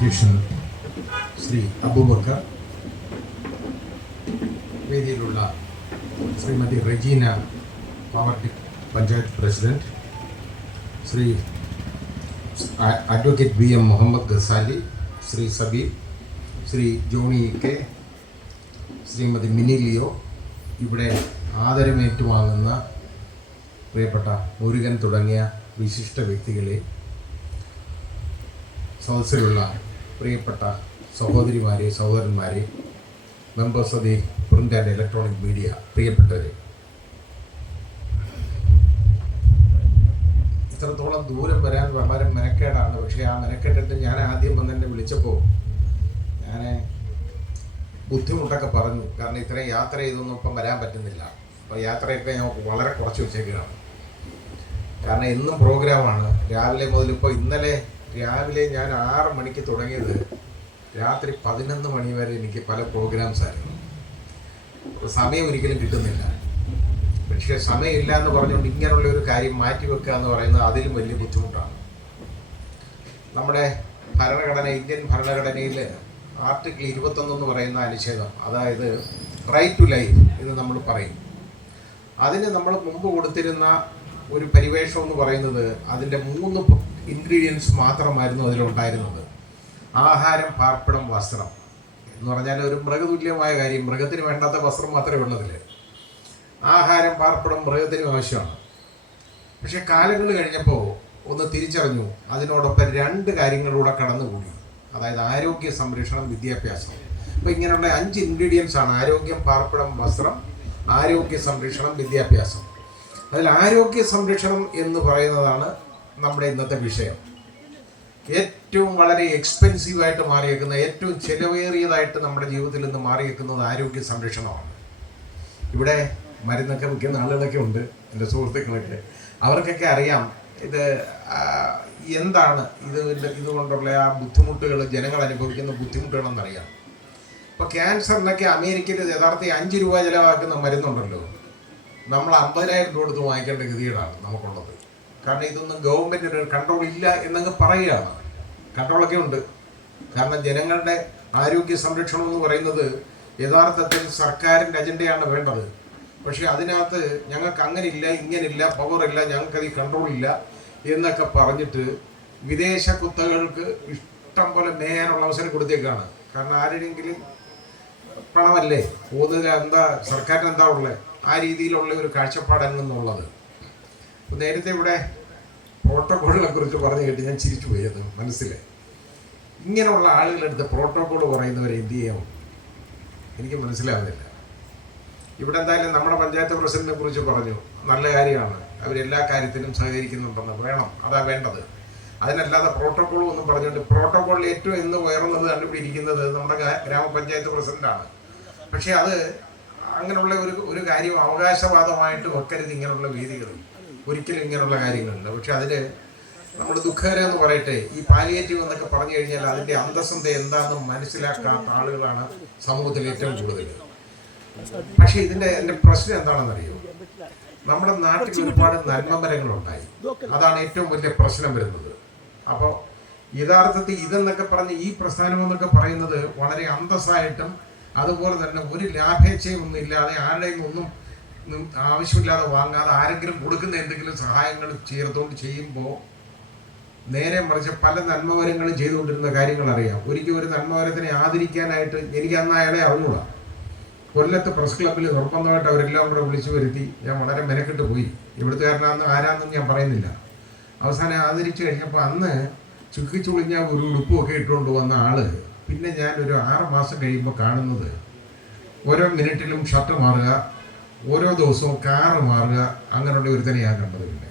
അധ്യക്ഷൻ ശ്രീ അബൂബക്കർ, വേദിയിലുള്ള Shrimati Regina, Pavaratty panchayat president, Shri advocate B M Muhammad Ghazali, Shri Sabir, Shri Johny K, Shrimati Mini Leo, ഇവിടെ ആദരമേറ്റുവാങ്ങുന്ന പ്രിയപ്പെട്ട മുരുകൻ തുടങ്ങിയ വിശിഷ്ട വ്യക്തികളെ, സദസ്സിലുള്ള പ്രിയപ്പെട്ട സഹോദരിമാരെ, സഹോദരന്മാരെ, members of the print and electronic media, പ്രിയപ്പെട്ടവരെ, ഇത്രത്തോളം ദൂരം വരാൻ വളരെ മെനക്കേടാണ്. പക്ഷേ ആ മെനക്കെട്ടിട്ട് ഞാൻ ആദ്യം വന്നെന്നെ വിളിച്ചപ്പോൾ ഞാൻ ബുദ്ധിമുട്ടൊക്കെ പറഞ്ഞു. കാരണം ഇത്രയും യാത്ര ചെയ്തൊന്നും ഇപ്പം വരാൻ പറ്റുന്നില്ല. അപ്പോൾ യാത്രയൊക്കെ ഞാൻ വളരെ കുറച്ച് വെച്ചേക്കുകയാണ്. കാരണം എന്നും പ്രോഗ്രാമാണ് രാവിലെ മുതൽ. ഇപ്പോൾ ഇന്നലെ രാവിലെ ഞാൻ 6 മണിക്ക് തുടങ്ങിയത് രാത്രി 11 മണി വരെ എനിക്ക് പല പ്രോഗ്രാംസ് ആയിരുന്നു. സമയം ഒരിക്കലും കിട്ടുന്നില്ല. പക്ഷേ സമയമില്ല എന്ന് പറഞ്ഞുകൊണ്ട് ഇങ്ങനെയുള്ള ഒരു കാര്യം മാറ്റിവെക്കുക എന്ന് പറയുന്നത് അതിലും വലിയ ബുദ്ധിമുട്ടാണ്. നമ്മുടെ ഭരണഘടന, ഇന്ത്യൻ ഭരണഘടനയിൽ ആർട്ടിക്കിൾ 21 എന്ന് പറയുന്ന അനുച്ഛേദം, അതായത് റൈറ്റ് ടു ലൈഫ് എന്ന് നമ്മൾ പറയും. അതിന് നമ്മൾ മുമ്പ് കൊടുത്തിരുന്ന ഒരു പരിവേഷം എന്ന് പറയുന്നത് അതിൻ്റെ 3 ഇൻഗ്രീഡിയൻസ് മാത്രമായിരുന്നു അതിലുണ്ടായിരുന്നത്. ആഹാരം, പാർപ്പിടം, വസ്ത്രം എന്ന് പറഞ്ഞാൽ ഒരു മൃഗതുല്യമായ കാര്യം. മൃഗത്തിന് വേണ്ടാത്ത വസ്ത്രം മാത്രമേ ഉള്ളതിൽ. ആഹാരം, പാർപ്പിടം മൃഗത്തിനും ആവശ്യമാണ്. പക്ഷെ കാലങ്ങൾ കഴിഞ്ഞപ്പോൾ ഒന്ന് തിരിച്ചറിഞ്ഞു, അതിനോടൊപ്പം 2 കാര്യങ്ങളിലൂടെ കടന്നുകൂടി. അതായത് ആരോഗ്യ സംരക്ഷണം, വിദ്യാഭ്യാസം. അപ്പോൾ ഇങ്ങനെയുള്ള 5 ഇൻഗ്രീഡിയൻസ് ആണ്: ആരോഗ്യം, പാർപ്പിടം, വസ്ത്രം, ആരോഗ്യ സംരക്ഷണം, വിദ്യാഭ്യാസം. അതിൽ ആരോഗ്യ സംരക്ഷണം എന്ന് പറയുന്നതാണ് നമ്മുടെ ഇന്നത്തെ വിഷയം. ഏറ്റവും വളരെ എക്സ്പെൻസീവായിട്ട് മാറിയേക്കുന്ന, ഏറ്റവും ചിലവേറിയതായിട്ട് നമ്മുടെ ജീവിതത്തിൽ നിന്ന് മാറിയേക്കുന്നത് ആരോഗ്യ സംരക്ഷണമാണ്. ഇവിടെ മരുന്നൊക്കെ വിൽക്കുന്ന ആളുകളൊക്കെ ഉണ്ട്, എൻ്റെ സുഹൃത്തുക്കളൊക്കെ. അവർക്കൊക്കെ അറിയാം ഇത് എന്താണ്, ഇതുകൊണ്ടുള്ള ആ ബുദ്ധിമുട്ടുകൾ, ജനങ്ങൾ അനുഭവിക്കുന്ന ബുദ്ധിമുട്ടുകളെന്നറിയാം. ഇപ്പോൾ ക്യാൻസറിനൊക്കെ അമേരിക്കയിൽ യഥാർത്ഥ 5 രൂപ ചിലവാക്കുന്ന മരുന്നുണ്ടല്ലോ, നമ്മൾ 50,000 രൂപ കൊടുത്ത് വാങ്ങിക്കേണ്ട ഗതികേടാണ് നമുക്കുള്ളത്. കാരണം ഇതൊന്നും ഗവൺമെൻറ്റിന് കൺട്രോൾ ഇല്ല എന്നങ്ങ് പറയുകയാണ്. കൺട്രോളൊക്കെ ഉണ്ട്. കാരണം ജനങ്ങളുടെ ആരോഗ്യ സംരക്ഷണം എന്ന് പറയുന്നത് യഥാർത്ഥത്തിൽ സർക്കാരിൻ്റെ അജണ്ടയാണ് വേണ്ടത്. പക്ഷേ അതിനകത്ത് ഞങ്ങൾക്ക് അങ്ങനെ ഇല്ല, ഇങ്ങനില്ല, പവറില്ല, ഞങ്ങൾക്കത് കൺട്രോൾ ഇല്ല എന്നൊക്കെ പറഞ്ഞിട്ട് വിദേശ കുത്തകൾക്ക് ഇഷ്ടം പോലെ മേയാനുള്ള അവസരം കൊടുത്തേക്കാണ്. കാരണം ആരെങ്കിലും പണമല്ലേ പോകുന്നതിൽ എന്താ സർക്കാരിന് എന്താ ഉള്ളത്, ആ രീതിയിലുള്ള ഒരു കാഴ്ചപ്പാടാണെന്നുള്ളത്. നേരത്തെ ഇവിടെ പ്രോട്ടോക്കോളിനെ കുറിച്ച് പറഞ്ഞു കേട്ട് ഞാൻ ചിരിച്ചു പോയത് മനസ്സിലെ. ഇങ്ങനെയുള്ള ആളുകളെടുത്ത് പ്രോട്ടോക്കോൾ പറയുന്നവരെ എന്ത് ചെയ്യാം എനിക്ക് മനസ്സിലാകുന്നില്ല. ഇവിടെ എന്തായാലും നമ്മുടെ പഞ്ചായത്ത് പ്രസിഡന്റിനെ കുറിച്ച് പറഞ്ഞു, നല്ല കാര്യമാണ്, അവരെല്ലാ കാര്യത്തിലും സഹകരിക്കുന്നുണ്ടെന്ന്. വേണം, അതാ വേണ്ടത്. അതിനല്ലാതെ പ്രോട്ടോക്കോൾ ഒന്നും പറഞ്ഞുകൊണ്ട്, പ്രോട്ടോക്കോളിൽ ഏറ്റവും ഇന്ന് ഉയർന്നത് കണ്ടുപിടിക്കുന്നത് നമ്മുടെ ഗ്രാമപഞ്ചായത്ത് പ്രസിഡന്റാണ്. പക്ഷേ അത് അങ്ങനെയുള്ള ഒരു കാര്യം അവകാശവാദമായിട്ട് വെക്കരുത് ഇങ്ങനെയുള്ള വേദികളിൽ. ഒരിക്കലും ഇങ്ങനെയുള്ള കാര്യങ്ങളുണ്ട്. പക്ഷെ അതിൽ നമ്മൾ ദുഃഖകരം എന്ന് പറയട്ടെ, ഈ പാലിയേറ്റീവ് എന്നൊക്കെ പറഞ്ഞു കഴിഞ്ഞാൽ അതിൻ്റെ അന്തസ്സത എന്താണെന്ന് മനസ്സിലാക്കാത്ത ആളുകളാണ് സമൂഹത്തിൽ ഏറ്റവും കൂടുതൽ. പക്ഷേ എൻ്റെ പ്രശ്നം എന്താണെന്നറിയോ, നമ്മുടെ നാട്ടിൽ ഒരുപാട് നന്മമരങ്ങളുണ്ടായി. അതാണ് ഏറ്റവും വലിയ പ്രശ്നം വരുന്നത്. അപ്പോൾ യഥാർത്ഥത്തിൽ ഇതെന്നൊക്കെ പറഞ്ഞ് ഈ പ്രസ്ഥാനം എന്നൊക്കെ പറയുന്നത് വളരെ അന്തസ്സായിട്ടും അതുപോലെ തന്നെ ഒരു ലാഭേച്ഛയും ഒന്നും ഇല്ലാതെ, ആരുടെയും ഒന്നും ആവശ്യമില്ലാതെ വാങ്ങാതെ, ആരെങ്കിലും കൊടുക്കുന്ന എന്തെങ്കിലും സഹായങ്ങൾ ചേർത്തുകൊണ്ട് ചെയ്യുമ്പോൾ നേരെ മറിച്ച് പല നന്മവരങ്ങളും ചെയ്തുകൊണ്ടിരുന്ന കാര്യങ്ങൾ അറിയാം. ഒരിക്കലും ഒരു നന്മവരത്തിനെ ആദരിക്കാനായിട്ട് എനിക്ക് അന്ന് അയാളെ അറിഞ്ഞൂടാ. കൊല്ലത്ത് പ്രസ് ക്ലബ്ബിൽ നിർബന്ധമായിട്ട് അവരെല്ലാം കൂടെ വിളിച്ചു വരുത്തി. ഞാൻ വളരെ മെനക്കെട്ട് പോയി. ഇവിടുത്തുകാരനാണെന്ന് ആരാന്നും ഞാൻ പറയുന്നില്ല. അവസാനം ആദരിച്ചു കഴിഞ്ഞപ്പോൾ അന്ന് ചുക്കിച്ചുളിഞ്ഞ ഒരു ഉടുപ്പുമൊക്കെ ഇട്ടുകൊണ്ട് വന്ന ആള് പിന്നെ ഞാൻ ഒരു 6 മാസം കഴിയുമ്പോൾ കാണുന്നത് ഓരോ മിനിറ്റിലും ഷർട്ട് മാറുക, ഓരോ ദിവസവും കാറ് മാറുക, അങ്ങനെയുള്ള ഒരുത്തനെ ഞാൻ കണ്ടത്. പിന്നെ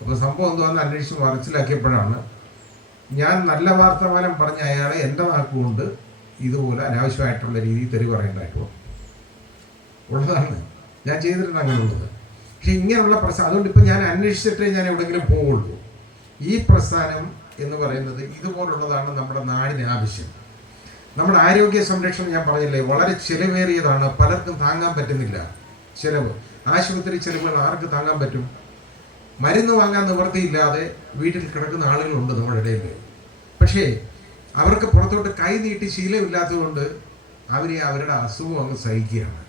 അപ്പോൾ സംഭവം എന്തുവന്ന് അന്വേഷിച്ച് മനസ്സിലാക്കിയപ്പോഴാണ് ഞാൻ നല്ല വാർത്താമാനം പറഞ്ഞ അയാളെ എൻ്റെ നാക്കുകൊണ്ട് ഇതുപോലെ അനാവശ്യമായിട്ടുള്ള രീതിയിൽ തെറി പറയേണ്ടതായിട്ട് ഉള്ളതാണ് ഞാൻ ചെയ്തിട്ടുണ്ട് അങ്ങനെയുള്ളത്. പക്ഷെ ഇങ്ങനെയുള്ള പ്രസ്ഥാനം, അതുകൊണ്ട് ഇപ്പം ഞാൻ അന്വേഷിച്ചിട്ടേ ഞാൻ എവിടെയെങ്കിലും പോവുള്ളൂ. ഈ പ്രസ്ഥാനം എന്ന് പറയുന്നത് ഇതുപോലുള്ളതാണ് നമ്മുടെ നാടിന് ആവശ്യം. നമ്മുടെ ആരോഗ്യ സംരക്ഷണം ഞാൻ പറഞ്ഞില്ലേ, വളരെ ചിലവേറിയതാണ്, പലർക്കും താങ്ങാൻ പറ്റുന്നില്ല. ചിലവ്, ആശുപത്രി ചിലവുകൾ ആർക്ക് താങ്ങാൻ പറ്റും? മരുന്ന് വാങ്ങാൻ നിവൃത്തിയില്ലാതെ വീട്ടിൽ കിടക്കുന്ന ആളുകളുണ്ട് നമ്മുടെ ഇടയിൽ. പക്ഷേ അവർക്ക് പുറത്തോട്ട് കൈ നീട്ടി ശീലമില്ലാത്തതുകൊണ്ട് അവർ അവരുടെ അസുഖം അങ്ങ് സഹിക്കുകയാണ്.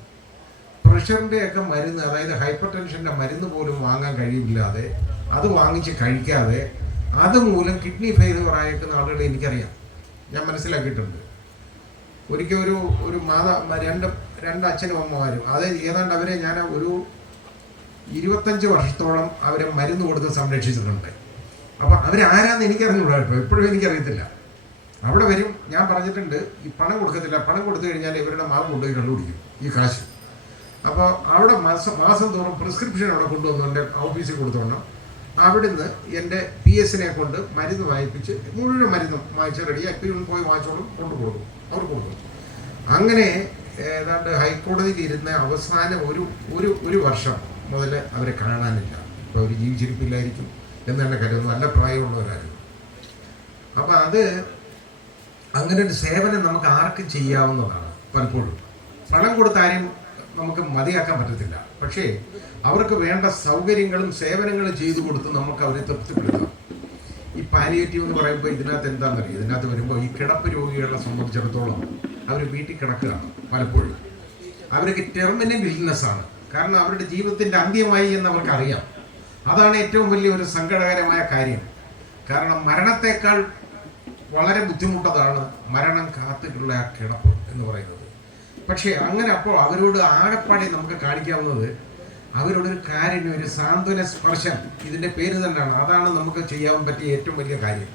പ്രഷറിൻ്റെയൊക്കെ മരുന്ന്, അതായത് ഹൈപ്പർ ടെൻഷൻ്റെ മരുന്ന് പോലും വാങ്ങാൻ കഴിയില്ലാതെ, അത് വാങ്ങിച്ച് കഴിക്കാതെ അതുമൂലം കിഡ്നി ഫെയിലിയർ ആയിരിക്കുന്ന ആളുകളെ എനിക്കറിയാം, ഞാൻ മനസ്സിലാക്കിയിട്ടുണ്ട്. ഒരിക്കൽ ഒരു രണ്ട് അച്ഛനും അമ്മമാരും, അത് ഏതാണ്ട് അവരെ ഞാൻ ഒരു 25 വർഷത്തോളം അവരെ മരുന്ന് കൊടുത്ത് സംരക്ഷിച്ചിട്ടുണ്ട്. അപ്പം അവരാരാന്ന് എനിക്കറിഞ്ഞൂടാ കേട്ടോ, ഇപ്പോഴും എനിക്കറിയത്തില്ല. അവിടെ വരും, ഞാൻ പറഞ്ഞിട്ടുണ്ട് ഈ പണം കൊടുക്കത്തില്ല, പണം കൊടുത്തു കഴിഞ്ഞാൽ ഇവരുടെ മാവ് കൊണ്ടുപോയി കണ്ടുപിടിക്കും ഈ കാശ്. അപ്പോൾ അവിടെ മാസം തോറും പ്രിസ്ക്രിപ്ഷൻ അവിടെ കൊണ്ടുവന്നു എൻ്റെ ഓഫീസിൽ കൊടുത്തോണം. അവിടുന്ന് എൻ്റെ PS കൊണ്ട് മരുന്ന് വാങ്ങിപ്പിച്ച് മുഴുവൻ മരുന്നും വാങ്ങിച്ച് റെഡിയാക്കി പോയി വാങ്ങിച്ചോളും, കൊണ്ടുപോകും, അവർ കൊടുക്കും. അങ്ങനെ ഏതാണ്ട് ഹൈക്കോടതിയിൽ ഇരുന്ന അവസാനം ഒരു വർഷം മുതൽ അവരെ കാണാനില്ല. ഇപ്പോൾ അവർ ജീവിച്ചിരിപ്പില്ലായിരിക്കും എന്ന് തന്നെ കരുതുന്നു, നല്ല പ്രായമുള്ളവരായിരുന്നു. അപ്പം അത് അങ്ങനെ ഒരു സേവനം നമുക്ക് ആർക്കും ചെയ്യാവുന്നതാണ്. പലപ്പോഴും പണം കൊടുത്താരും നമുക്ക് മതിയാക്കാൻ പറ്റത്തില്ല, പക്ഷേ അവർക്ക് വേണ്ട സൗകര്യങ്ങളും സേവനങ്ങളും ചെയ്തു കൊടുത്ത് നമുക്ക് അവരെ തൃപ്തിപ്പെടുത്താം. ഈ പാലിയേറ്റീവ് എന്ന് പറയുമ്പോൾ ഇതിനകത്ത് എന്താണെന്നറിയാം, ഇതിനകത്ത് വരുമ്പോൾ ഈ കിടപ്പ് രോഗികളെ സംബന്ധിച്ചിടത്തോളം അവർ വീട്ടിൽ കിടക്കുകയാണ്. പലപ്പോഴും അവർക്ക് ടെർമിനൽ ഇൽനെസ്സാണ്, കാരണം അവരുടെ ജീവിതത്തിൻ്റെ അന്ത്യമായി എന്ന് അവർക്കറിയാം. അതാണ് ഏറ്റവും വലിയൊരു സങ്കടകരമായ കാര്യം. കാരണം മരണത്തെക്കാൾ വളരെ ബുദ്ധിമുട്ടതാണ് മരണം കാത്തിട്ടുള്ള ആ കിടപ്പ് എന്ന് പറയുന്നത്. പക്ഷേ അങ്ങനെ അപ്പോൾ അവരോട് ആകെപ്പാടെ നമുക്ക് കാണിക്കാവുന്നത് അവരോടൊരു കാരുണ്യം, ഒരു സാന്ത്വന സ്പർശം, ഇതിൻ്റെ പേര് തന്നെയാണ്. അതാണ് നമുക്ക് ചെയ്യാൻ പറ്റിയ ഏറ്റവും വലിയ കാര്യം.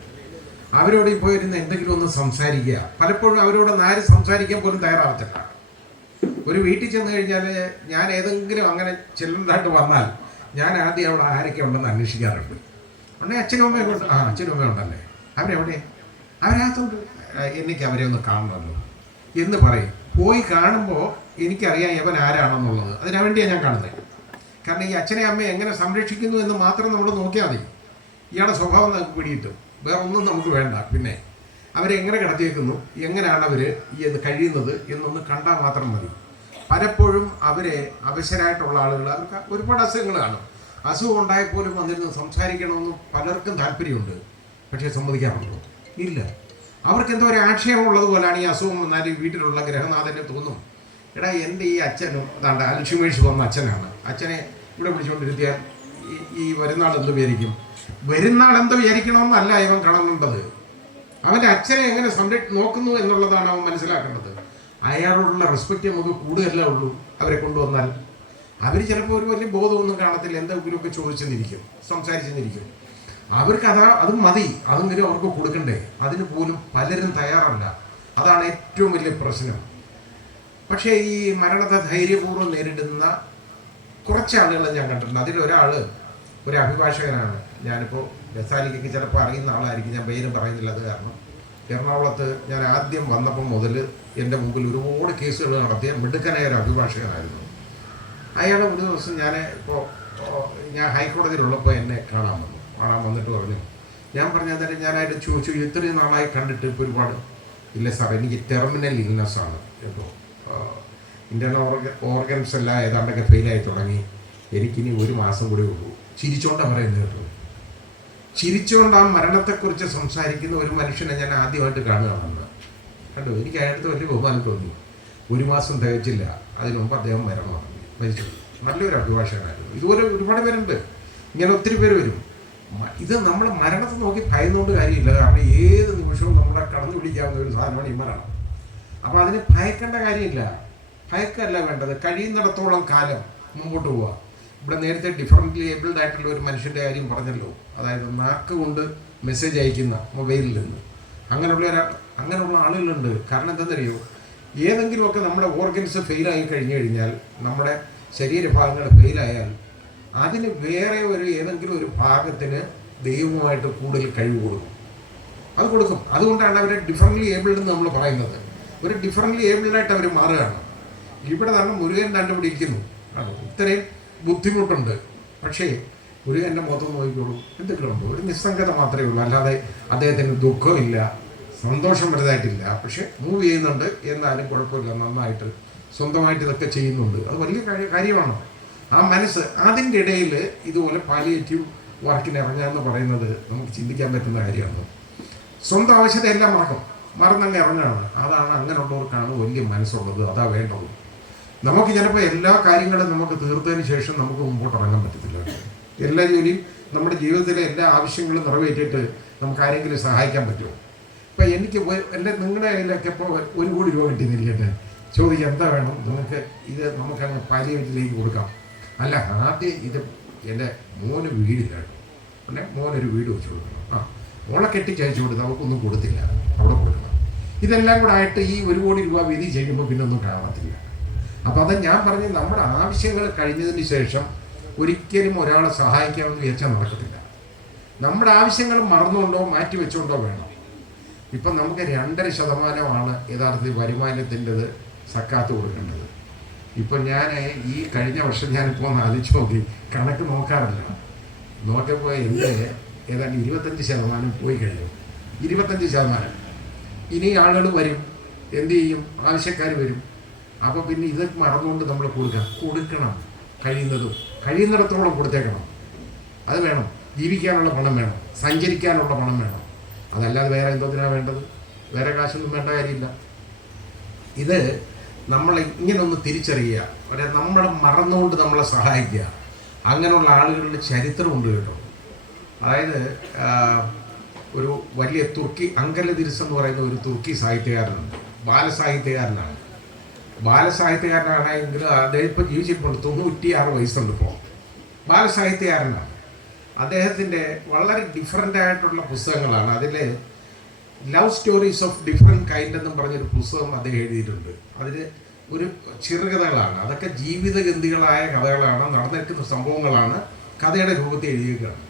അവരോട് ഇപ്പോൾ ഇരുന്ന് എന്തെങ്കിലും ഒന്ന് സംസാരിക്കുക. പലപ്പോഴും അവരോടൊന്ന് ആരും സംസാരിക്കാൻ പോലും തയ്യാറാവത്തില്ല. ഒരു വീട്ടിൽ ചെന്ന് കഴിഞ്ഞാൽ ഞാൻ ഏതെങ്കിലും അങ്ങനെ ചെല്ലുന്നതായിട്ട് വന്നാൽ ഞാൻ ആദ്യം അവിടെ ആരൊക്കെ ഉണ്ടെന്ന് അന്വേഷിക്കാറുണ്ട്. ഉടനെ അച്ഛനും അമ്മയും കൊണ്ട്, അച്ഛനും അമ്മയും ഉണ്ടല്ലേ, അവരെവിടെ, അവരകത്തുണ്ട്, എനിക്ക് അവരെ ഒന്ന് കാണണമല്ലോ എന്ന് പറയും. പോയി കാണുമ്പോൾ എനിക്കറിയാം ഇവൻ ആരാണെന്നുള്ളത്. അതിനു വേണ്ടിയാണ് ഞാൻ കാണുന്നത്. കാരണം ഈ അച്ഛനെ അമ്മയെ എങ്ങനെ സംരക്ഷിക്കുന്നു എന്ന് മാത്രം നമ്മൾ നോക്കിയാൽ മതി. ഇയാളുടെ സ്വഭാവം നമുക്ക് പിടിയിട്ടു, വേറെ ഒന്നും നമുക്ക് വേണ്ട. പിന്നെ അവരെങ്ങനെ കിടത്തിയേക്കുന്നു, എങ്ങനെയാണ് അവർ ഇത് കഴിയുന്നത് എന്നൊന്ന് കണ്ടാൽ മാത്രം മതി. പലപ്പോഴും അവരെ അവശരായിട്ടുള്ള ആളുകൾ, അവർക്ക് ഒരുപാട് അസുഖങ്ങൾ കാണും. അസുഖം ഉണ്ടായപ്പോലും വന്നിരുന്ന് സംസാരിക്കണമെന്ന് പലർക്കും താല്പര്യമുണ്ട്, പക്ഷേ സമ്മതിക്കാറുണ്ടോ? ഇല്ല. അവർക്ക് എന്തോ ഒരു ആക്ഷേപമുള്ളതുപോലെയാണ് ഈ അസുഖം വന്നാൽ വീട്ടിലുള്ള ഗ്രഹനാഥനെ തോന്നും, എടാ എൻ്റെ ഈ അച്ഛനും അതാണ്ട് അൽഷിമേഴ്സ് വന്ന അച്ഛനാണ്, അച്ഛനെ ഇവിടെ വിളിച്ചുകൊണ്ടിരുത്തിയാൽ ഈ വരുന്നാൾ എന്ത് വിചാരിക്കും? വരുന്നാൾ എന്ത് വിചാരിക്കണമെന്നല്ല ഇവൻ കാണേണ്ടത്, അവൻ്റെ അച്ഛനെ എങ്ങനെ നോക്കുന്നു എന്നുള്ളതാണ് അവൻ മനസ്സിലാക്കേണ്ടത്. അയാളോടുള്ള റെസ്പെക്റ്റ് നമുക്ക് കൂടുതലേ ഉള്ളൂ. അവരെ കൊണ്ടുവന്നാൽ അവർ ചിലപ്പോൾ ഒരു വലിയ ബോധമൊന്നും കാണത്തില്ല, എന്തെങ്കിലുമൊക്കെ ചോദിച്ചെന്നിരിക്കും, സംസാരിച്ചെന്നിരിക്കും. അവർക്ക് അത് മതി, അതെങ്കിലും അവർക്ക് കൊടുക്കണ്ടേ, അതിന് പോലും പലരും തയ്യാറല്ല. അതാണ് ഏറ്റവും വലിയ പ്രശ്നം. പക്ഷേ ഈ മരണത്തെ ധൈര്യപൂർവ്വം നേരിടുന്ന കുറച്ച് ആളുകളെ ഞാൻ കണ്ടിട്ടുണ്ട്. അതിലൊരാൾ ഒരു അഭിഭാഷകനാണ്. ഞാനിപ്പോൾ ഗസാലിക്കൊക്കെ ചിലപ്പോൾ അറിയുന്ന ആളായിരിക്കും, ഞാൻ പേരും പറയുന്നില്ല. അത് കാരണം എറണാകുളത്ത് ഞാൻ ആദ്യം വന്നപ്പം മുതൽ എൻ്റെ മുമ്പിൽ ഒരുപാട് കേസുകൾ നടത്തിയ മിടുക്കനായ ഒരു അഭിഭാഷകനായിരുന്നു. അയാൾ ഒരു ദിവസം ഞാൻ ഹൈക്കോടതിയിലുള്ളപ്പോൾ എന്നെ കാണാൻ വന്നിട്ട് പറഞ്ഞു, ഞാൻ പറഞ്ഞാൽ തന്നെ ഞാനായിട്ട് ചോദിച്ചു, ഇത്രയും നാളായി കണ്ടിട്ട് ഇപ്പോൾ ഒരുപാട് ഇല്ല സാർ, എനിക്ക് ടെർമിനൽ ഇൽനെസ്സാണ് കേട്ടോ, ഇൻ്റർണൽ ഓർഗൻസ് എല്ലാം ഏതാണ്ടൊക്കെ ഫെയിലായി തുടങ്ങി, എനിക്കിനി 1 മാസം കൂടി ഉള്ളൂ. ചിരിച്ചോണ്ടാണ് പറയുന്നത് കേട്ടോ. ചിരിച്ചുകൊണ്ട് ആ മരണത്തെക്കുറിച്ച് സംസാരിക്കുന്ന ഒരു മനുഷ്യനെ ഞാൻ ആദ്യമായിട്ട് കാണുകയാണെന്ന് കണ്ടു. എനിക്ക് അയാളുടെ വലിയ ബഹുമാനം തോന്നി. 1 മാസം തികച്ചില്ല, അതിനു മുമ്പ് അദ്ദേഹം മരിച്ചു. നല്ലൊരു അഭിഭാഷകനായിരുന്നു. ഇതുപോലെ ഒരുപാട് പേരുണ്ട്, ഇങ്ങനെ ഒത്തിരി പേര് വരും. ഇത് നമ്മൾ മരണത്തെ നോക്കി ഭയന്നുകൊണ്ട് കാര്യമില്ല, കാരണം ഏത് നിമിഷവും നമ്മളെ കടന്നു പിടിക്കാവുന്ന ഒരു സാധനമാണ് ഈ മരണം. അപ്പോൾ അതിന് ഭയക്കേണ്ട കാര്യമില്ല, ഭയക്കല്ല വേണ്ടത്. കഴിയുന്നിടത്തോളം കാലം മുമ്പോട്ട് പോവുക. ഇവിടെ നേരത്തെ ഡിഫറൻ്റ്ലി ഏബിൾഡ് ആയിട്ടുള്ള ഒരു മനുഷ്യൻ്റെ കാര്യം പറഞ്ഞല്ലോ, അതായത് നാക്ക് കൊണ്ട് മെസ്സേജ് അയക്കുന്ന മൊബൈലിൽ നിന്ന് അങ്ങനെയുള്ള ആളുകളുണ്ട്. കാരണം എന്താണെന്നറിയോ, ഏതെങ്കിലുമൊക്കെ നമ്മുടെ ഓർഗൻസ് ഫെയിലായി കഴിഞ്ഞു കഴിഞ്ഞാൽ, നമ്മുടെ ശരീരഭാഗങ്ങൾ ഫെയിലായാൽ അതിന് വേറെ ഏതെങ്കിലും ഒരു ഭാഗത്തിന് ദൈവമായിട്ട് കൂടുതൽ കഴിവ് കൊടുക്കും. അത് കൊടുക്കും. അതുകൊണ്ടാണ് അവരെ ഡിഫറൻ്റ്ലി ഏബിൾഡ് എന്ന് നമ്മൾ പറയുന്നത്. ഒരു ഡിഫറൻ്റ്ലി ഏബിൾഡായിട്ട് അവർ മാറുകയാണ്. ഇവിടെ തന്നെ മുരുകൻ കണ്ടുപിടിക്കുന്നു, ഇത്രയും ബുദ്ധിമുട്ടുണ്ട്. പക്ഷേ മുരുകൻ്റെ മുഖത്ത് നോക്കിക്കോളൂ, എന്തെങ്കിലും ഉണ്ടോ? ഒരു നിസ്സംഗത മാത്രമേ ഉള്ളൂ, അല്ലാതെ അദ്ദേഹത്തിന് ദുഃഖമില്ല, സന്തോഷം വലുതായിട്ടില്ല. പക്ഷെ മൂവ് ചെയ്യുന്നുണ്ട്, എന്നാലും കുഴപ്പമില്ല, നന്നായിട്ട് സ്വന്തമായിട്ട് ഇതൊക്കെ ചെയ്യുന്നുണ്ട്. അത് വലിയ കാര്യമാണ്. ആ മനസ്സ്, അതിൻ്റെ ഇടയിൽ ഇതുപോലെ പാലിയേറ്റീവ് വർക്കിന് ഇറങ്ങുക എന്ന് പറയുന്നത് നമുക്ക് ചിന്തിക്കാൻ പറ്റുന്ന കാര്യമാണ്. സ്വന്തം ആവശ്യത എല്ലാം മറക്കും. മറന്നങ്ങ് ഇറങ്ങുകയാണ്. അതാണ് അങ്ങനെയുള്ളവർക്കാണ് വലിയ മനസ്സുള്ളത്, അതാ വേണ്ടത്. നമുക്ക് ചിലപ്പോൾ എല്ലാ കാര്യങ്ങളും നമുക്ക് തീർത്തതിന് ശേഷം നമുക്ക് മുമ്പോട്ട് ഇറങ്ങാൻ പറ്റത്തില്ല. എല്ലാ ജോലിയും നമ്മുടെ ജീവിതത്തിലെ എല്ലാ ആവശ്യങ്ങളും നിറവേറ്റിയിട്ട് നമുക്ക് ആരെങ്കിലും സഹായിക്കാൻ പറ്റുമോ? ഇപ്പം എനിക്ക് നിങ്ങളുടെ കയ്യിലൊക്കെ ഇപ്പോൾ 1 കോടി രൂപ കിട്ടിയെന്നിരിക്കട്ടെ, ചോദിക്കുക എന്താ വേണം നിങ്ങൾക്ക്, ഇത് നമുക്കങ്ങ് പാലിയേറ്റിലേക്ക് കൊടുക്കാം. അല്ല, ആദ്യം ഇത് എൻ്റെ മോന് വീടില്ലായിരുന്നു, പിന്നെ മോനൊരു വീട് വെച്ച് കൊടുക്കണം. മോളെ കെട്ടിച്ചയച്ചു കൊടുത്ത് അവൾക്കൊന്നും കൊടുത്തില്ല, അവിടെ കൊടുക്കണം. ഇതെല്ലാം കൂടെ ആയിട്ട് ഈ 1 കോടി രൂപ വിധി ചെയ്യുമ്പോൾ പിന്നെ ഒന്നും കാണത്തില്ല. അപ്പം അത് ഞാൻ പറഞ്ഞ് നമ്മുടെ ആവശ്യങ്ങൾ കഴിഞ്ഞതിന് ശേഷം ഒരിക്കലും ഒരാളെ സഹായിക്കാമെന്ന് വിചാരിച്ചാൽ നടക്കത്തില്ല. നമ്മുടെ ആവശ്യങ്ങൾ മറന്നുകൊണ്ടോ മാറ്റി വെച്ചുകൊണ്ടോ വേണം. ഇപ്പം നമുക്ക് 2.5% യഥാർത്ഥത്തിൽ വരുമാനത്തിൻ്റെത് സക്കാത്ത് കൊടുക്കേണ്ടത്. ഇപ്പം ഞാൻ ഈ കഴിഞ്ഞ വർഷം ഞാനിപ്പോൾ ഒന്ന് ആലോചിച്ച് നോക്കി, കണക്ക് നോക്കാറില്ല. നോക്കിയപ്പോൾ എൻ്റെ ഏതാണ്ട് 25% പോയി കഴിഞ്ഞു. 25%. ഇനി ആളുകൾ വരും, എന്തു ചെയ്യും? ആവശ്യക്കാർ വരും. അപ്പോൾ പിന്നെ ഇത് മറന്നുകൊണ്ട് നമ്മൾ കൊടുക്കണം. കഴിയുന്നിടത്തോളം കൊടുത്തേക്കണം. അത് വേണം. ജീവിക്കാനുള്ള പണം വേണം, സഞ്ചരിക്കാനുള്ള പണം വേണം. അതല്ലാതെ വേറെ എന്തോത്തിനാണ് വേണ്ടത്? വേറെ കാശൊന്നും വേണ്ട കാര്യമില്ല. ഇത് നമ്മൾ ഇങ്ങനൊന്ന് തിരിച്ചറിയുക, നമ്മളെ മറന്നുകൊണ്ട് നമ്മളെ സഹായിക്കുക. അങ്ങനെയുള്ള ആളുകളുടെ ചരിത്രമുണ്ട് കേട്ടോ. അതായത് ഒരു വലിയ തുർക്കി അങ്കലദിരിസ് എന്ന് പറയുന്ന ഒരു തുർക്കി സാഹിത്യകാരനുണ്ട്, ബാലസാഹിത്യകാരനാണ്. ബാലസാഹിത്യകാരനാണെങ്കിൽ അദ്ദേഹം ഇപ്പോൾ ജീവിച്ചിട്ടുണ്ട്, 96 വയസ്സുണ്ട് ഇപ്പോൾ. ബാലസാഹിത്യകാരനാണ്. അദ്ദേഹത്തിൻ്റെ വളരെ ഡിഫറൻ്റ് ആയിട്ടുള്ള പുസ്തകങ്ങളാണ്. അതിൽ love stories of different kind എന്നും പറഞ്ഞൊരു പുസ്തകം അദ്ദേഹം എഴുതിയിട്ടുണ്ട്. അതിൽ ഒരു ചെറുകഥകളാണ്, അതൊക്കെ ജീവിതഗന്ധികളായ കഥകളാണ്, നടന്നിരിക്കുന്ന സംഭവങ്ങളാണ്, കഥയുടെ രൂപത്തിൽ എഴുതിയേക്കുകയാണ്.